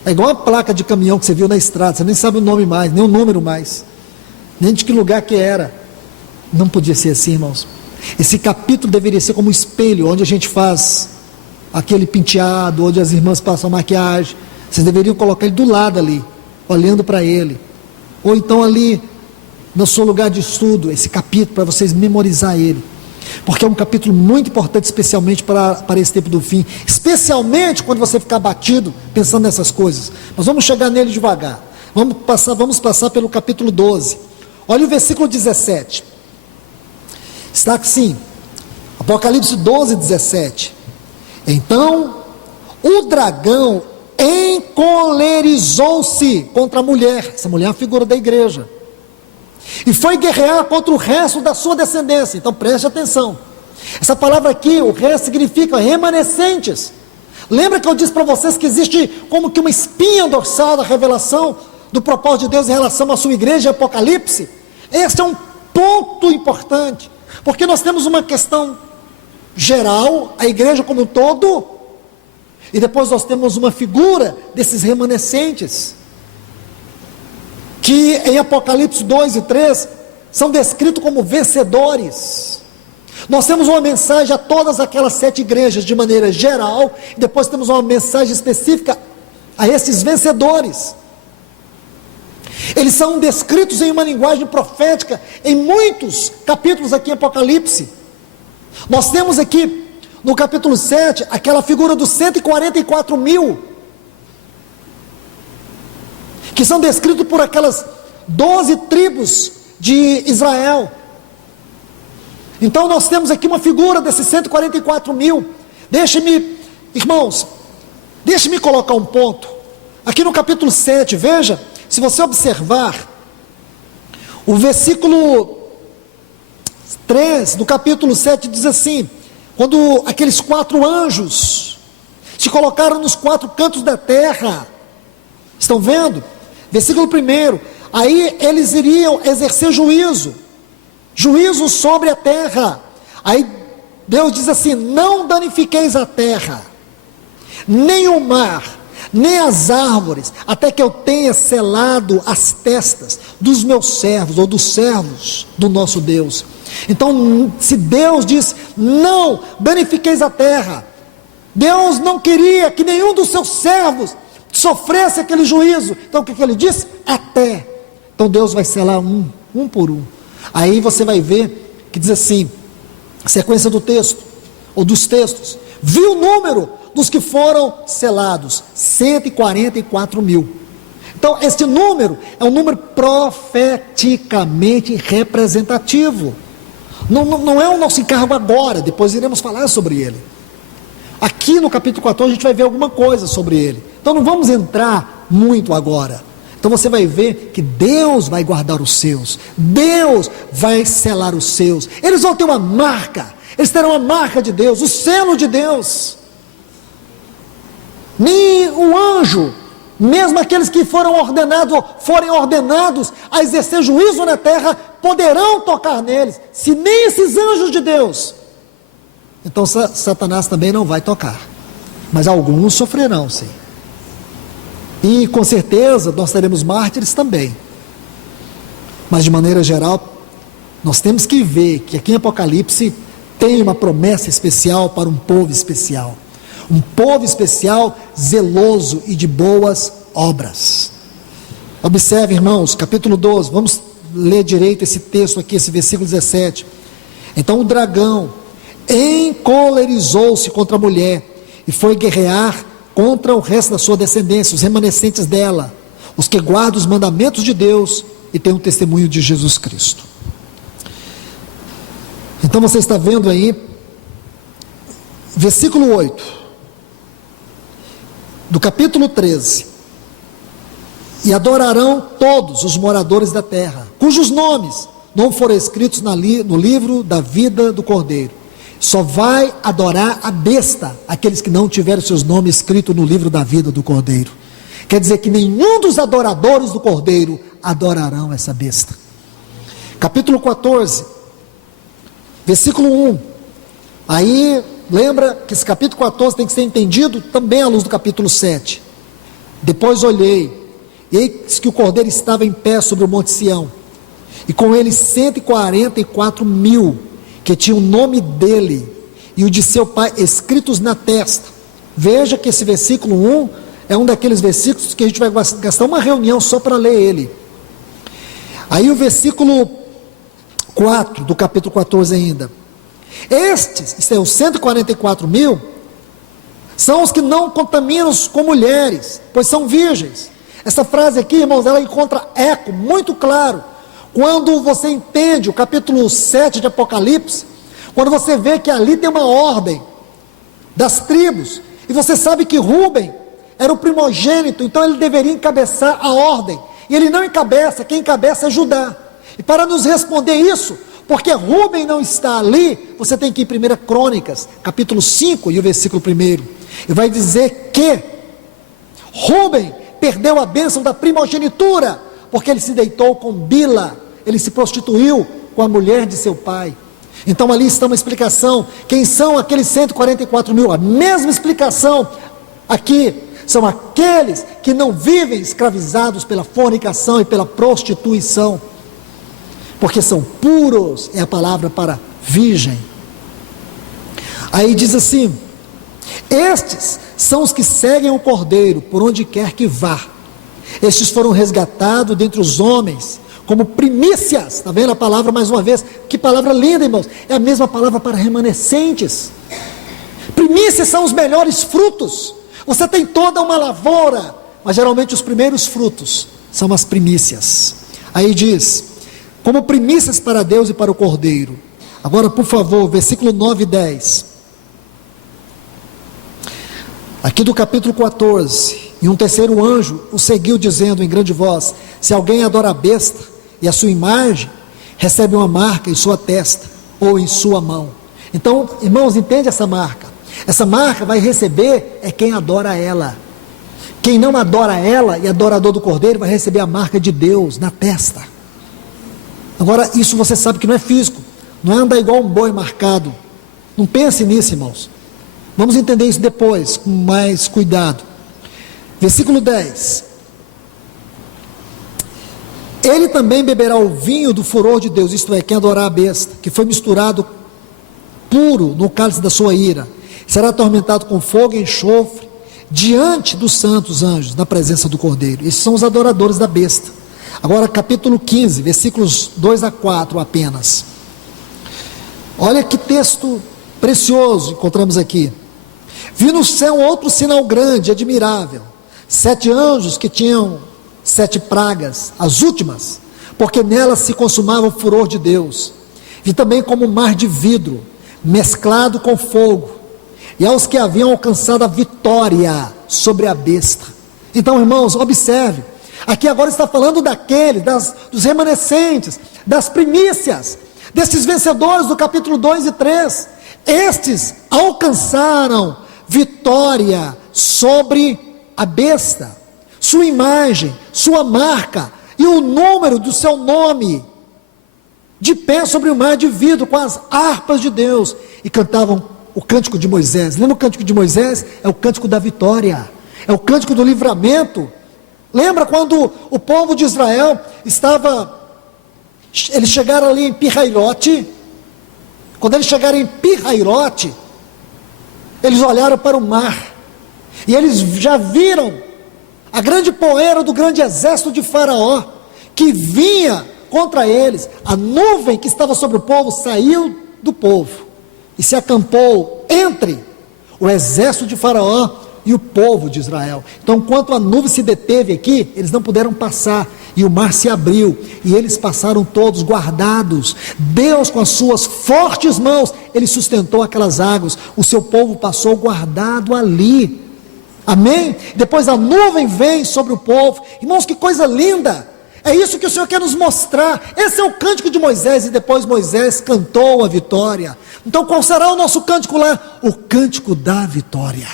É igual uma placa de caminhão que você viu na estrada, você nem sabe o nome mais, nem o número mais, nem de que lugar que era. Não podia ser assim, irmãos. Esse capítulo deveria ser como um espelho, onde a gente faz aquele penteado, onde as irmãs passam maquiagem. Vocês deveriam colocar ele do lado ali, olhando para ele, ou então ali no seu lugar de estudo, esse capítulo, para vocês memorizar ele, porque é um capítulo muito importante, especialmente para esse tempo do fim, especialmente quando você ficar abatido, pensando nessas coisas. Mas vamos chegar nele devagar. Vamos passar pelo capítulo 12. Olha o versículo 17. Está assim, Apocalipse 12, 17. Então o dragão encolerizou-se contra a mulher. Essa mulher é a figura da igreja, e foi guerrear contra o resto da sua descendência. Então preste atenção, essa palavra aqui, o resto, significa remanescentes. Lembra que eu disse para vocês que existe como que uma espinha dorsal da revelação do propósito de Deus em relação à sua igreja, Apocalipse? Este é um ponto importante, porque nós temos uma questão geral, a igreja como um todo, e depois nós temos uma figura desses remanescentes, que em Apocalipse 2 e 3 são descritos como vencedores. Nós temos uma mensagem a todas aquelas 7 igrejas de maneira geral, e depois temos uma mensagem específica a esses vencedores. Eles são descritos em uma linguagem profética em muitos capítulos aqui em Apocalipse. Nós temos aqui no capítulo 7 aquela figura dos 144 mil, que são descritos por aquelas 12 tribos de Israel. Então nós temos aqui uma figura desses 144 mil. Irmãos, deixe-me colocar um ponto aqui no capítulo 7, veja, se você observar o versículo 3 do capítulo 7, diz assim: quando aqueles 4 anjos se colocaram nos 4 cantos da terra, estão vendo? Versículo 1, aí eles iriam exercer juízo sobre a terra. Aí Deus diz assim: não danifiqueis a terra, nem o mar, nem as árvores, até que eu tenha selado as testas dos meus servos, ou dos servos do nosso Deus. Então, se Deus diz, não danifiqueis a terra, Deus não queria que nenhum dos seus servos sofresse aquele juízo. Então o que ele diz? Até. Então Deus vai selar um por um. Aí você vai ver que diz assim, sequência do texto, ou dos textos: viu o número dos que foram selados, 144 mil. Então, este número é um número profeticamente representativo. Não é o nosso encargo agora, depois iremos falar sobre ele. Aqui no capítulo 14 a gente vai ver alguma coisa sobre ele. Então não vamos entrar muito agora. Então você vai ver que Deus vai guardar os seus. Deus vai selar os seus. Eles vão ter uma marca. Eles terão a marca de Deus, o selo de Deus. Nem o anjo, mesmo aqueles que forem ordenados a exercer juízo na terra, poderão tocar neles, se nem esses anjos de Deus. Então Satanás também não vai tocar, mas alguns sofrerão, sim. E com certeza nós teremos mártires também. Mas de maneira geral, nós temos que ver que aqui em Apocalipse tem uma promessa especial para um povo especial. Um povo especial, zeloso e de boas obras. Observe, irmãos, capítulo 12, vamos ler direito esse texto aqui, esse versículo 17. Então o dragão encolerizou-se contra a mulher e foi guerrear contra o resto da sua descendência, os remanescentes dela, os que guardam os mandamentos de Deus e têm o testemunho de Jesus Cristo. Então você está vendo aí, versículo 8, do capítulo 13: e adorarão todos os moradores da terra, cujos nomes não foram escritos no livro da vida do Cordeiro. Só vai adorar a besta aqueles que não tiveram seus nomes escritos no livro da vida do Cordeiro. Quer dizer que nenhum dos adoradores do Cordeiro adorarão essa besta. Capítulo 14, versículo 1. Aí, lembra que esse capítulo 14 tem que ser entendido também à luz do capítulo 7. Depois olhei, e eis que o Cordeiro estava em pé sobre o monte Sião, e com ele 144 mil, que tinham o nome dele e o de seu pai escritos na testa. Veja que esse versículo 1 é um daqueles versículos que a gente vai gastar uma reunião só para ler ele. Aí o versículo 4 do capítulo 14 ainda: estes, isto é, os 144 mil, são os que não contaminam com mulheres, pois são virgens. Essa frase aqui, irmãos, ela encontra eco muito claro quando você entende o capítulo 7 de Apocalipse, quando você vê que ali tem uma ordem das tribos, e você sabe que Rúben era o primogênito, então ele deveria encabeçar a ordem, e ele não encabeça, quem encabeça é Judá. E para nos responder isso, porque Rúben não está ali, você tem que ir em 1 Crônicas, capítulo 5 e o versículo 1, e vai dizer que Rúben perdeu a bênção da primogenitura, porque ele se deitou com Bila, ele se prostituiu com a mulher de seu pai. Então ali está uma explicação, quem são aqueles 144 mil? A mesma explicação aqui, são aqueles que não vivem escravizados pela fornicação e pela prostituição, porque são puros, é a palavra para virgem. Aí diz assim: estes são os que seguem o Cordeiro por onde quer que vá. Estes foram resgatados dentre os homens como primícias. Está vendo a palavra mais uma vez? Que palavra linda, irmãos. É a mesma palavra para remanescentes. Primícias são os melhores frutos. Você tem toda uma lavoura, mas geralmente os primeiros frutos são as primícias. Aí diz: como primícias para Deus e para o Cordeiro. Agora, por favor, versículo 9 e 10. Aqui do capítulo 14. E um terceiro anjo o seguiu, dizendo em grande voz: se alguém adora a besta e a sua imagem, recebe uma marca em sua testa ou em sua mão. Então, irmãos, entende essa marca? Essa marca vai receber é quem adora ela. Quem não adora ela e adorador do Cordeiro vai receber a marca de Deus na testa. Agora, isso você sabe que não é físico, não é andar igual um boi marcado. Não pense nisso, irmãos. Vamos entender isso depois, com mais cuidado. Versículo 10: ele também beberá o vinho do furor de Deus, isto é, quem adorar a besta, que foi misturado puro no cálice da sua ira, será atormentado com fogo e enxofre, diante dos santos anjos, na presença do Cordeiro. Esses são os adoradores da besta. Agora capítulo 15, versículos 2 a 4 apenas. Olha que texto precioso encontramos aqui. Vi no céu outro sinal grande, admirável, 7 anjos que tinham 7 pragas, as últimas, porque nelas se consumava o furor de Deus. Vi também como um mar de vidro, mesclado com fogo, e aos que haviam alcançado a vitória sobre a besta. Então, irmãos, observe, aqui agora está falando daquele, dos remanescentes, das primícias, desses vencedores do capítulo 2 e 3, estes alcançaram vitória sobre a besta, sua imagem, sua marca, e o número do seu nome, de pé sobre o mar de vidro, com as harpas de Deus, e cantavam o cântico de Moisés. Lembra o cântico de Moisés? É o cântico da vitória, é o cântico do livramento. Lembra quando o povo de Israel eles chegaram ali em Pi-Hairote? Quando eles chegaram em Pi-Hairote, eles olharam para o mar, e eles já viram a grande poeira do grande exército de Faraó, que vinha contra eles. A nuvem que estava sobre o povo saiu do povo, e se acampou entre o exército de Faraó e o povo de Israel. Então, enquanto a nuvem se deteve aqui, eles não puderam passar, e o mar se abriu, e eles passaram todos guardados. Deus, com as suas fortes mãos, ele sustentou aquelas águas, o seu povo passou guardado ali. Amém? Depois a nuvem vem sobre o povo. Irmãos, que coisa linda! É isso que o Senhor quer nos mostrar. Esse é o cântico de Moisés, e depois Moisés cantou a vitória. Então, qual será o nosso cântico lá? O cântico da vitória.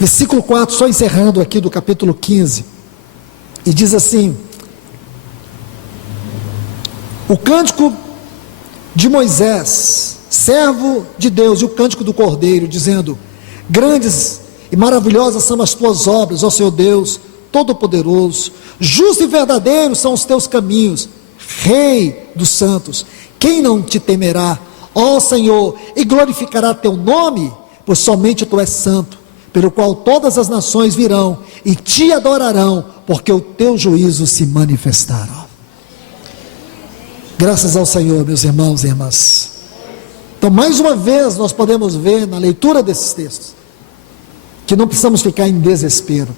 Versículo 4, só encerrando aqui do capítulo 15, e diz assim: o cântico de Moisés, servo de Deus, e o cântico do Cordeiro, dizendo: grandes e maravilhosas são as tuas obras, ó Senhor Deus Todo-Poderoso, justo e verdadeiro são os teus caminhos, Rei dos santos. Quem não te temerá, ó Senhor, e glorificará teu nome? Pois somente tu és santo, pelo qual todas as nações virão e te adorarão, porque o teu juízo se manifestará. Graças ao Senhor, meus irmãos e irmãs. Então, mais uma vez, nós podemos ver na leitura desses textos, que não precisamos ficar em desespero.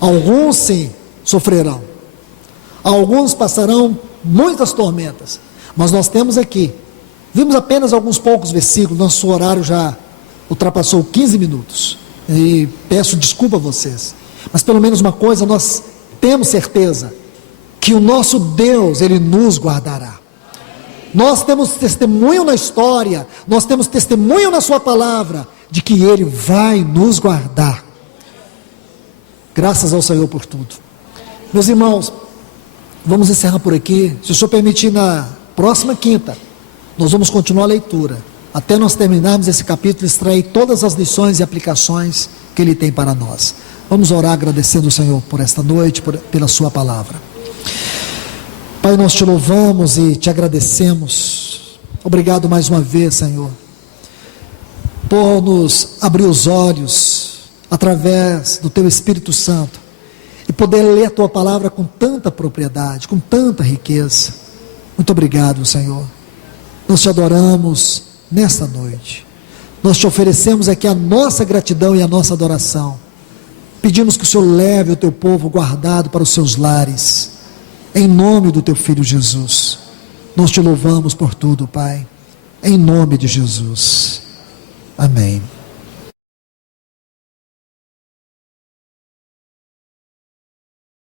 Alguns sim sofrerão, alguns passarão muitas tormentas, mas nós temos aqui, vimos apenas alguns poucos versículos, nosso horário já ultrapassou 15 minutos, e peço desculpa a vocês, mas pelo menos uma coisa nós temos certeza, que o nosso Deus, Ele nos guardará. Nós temos testemunho na história, nós temos testemunho na sua palavra, de que Ele vai nos guardar. Graças ao Senhor por tudo. Meus irmãos, vamos encerrar por aqui. Se o Senhor permitir, na próxima quinta, nós vamos continuar a leitura, até nós terminarmos esse capítulo, extrair todas as lições e aplicações que Ele tem para nós. Vamos orar agradecendo o Senhor por esta noite, pela sua palavra. Pai, nós te louvamos e te agradecemos. Obrigado mais uma vez, Senhor, por nos abrir os olhos através do teu Espírito Santo e poder ler a tua palavra com tanta propriedade, com tanta riqueza. Muito obrigado, Senhor. Nós te adoramos nesta noite. Nós te oferecemos aqui a nossa gratidão e a nossa adoração. Pedimos que o Senhor leve o teu povo guardado para os seus lares, em nome do teu Filho Jesus. Nós te louvamos por tudo, Pai, em nome de Jesus. Amém.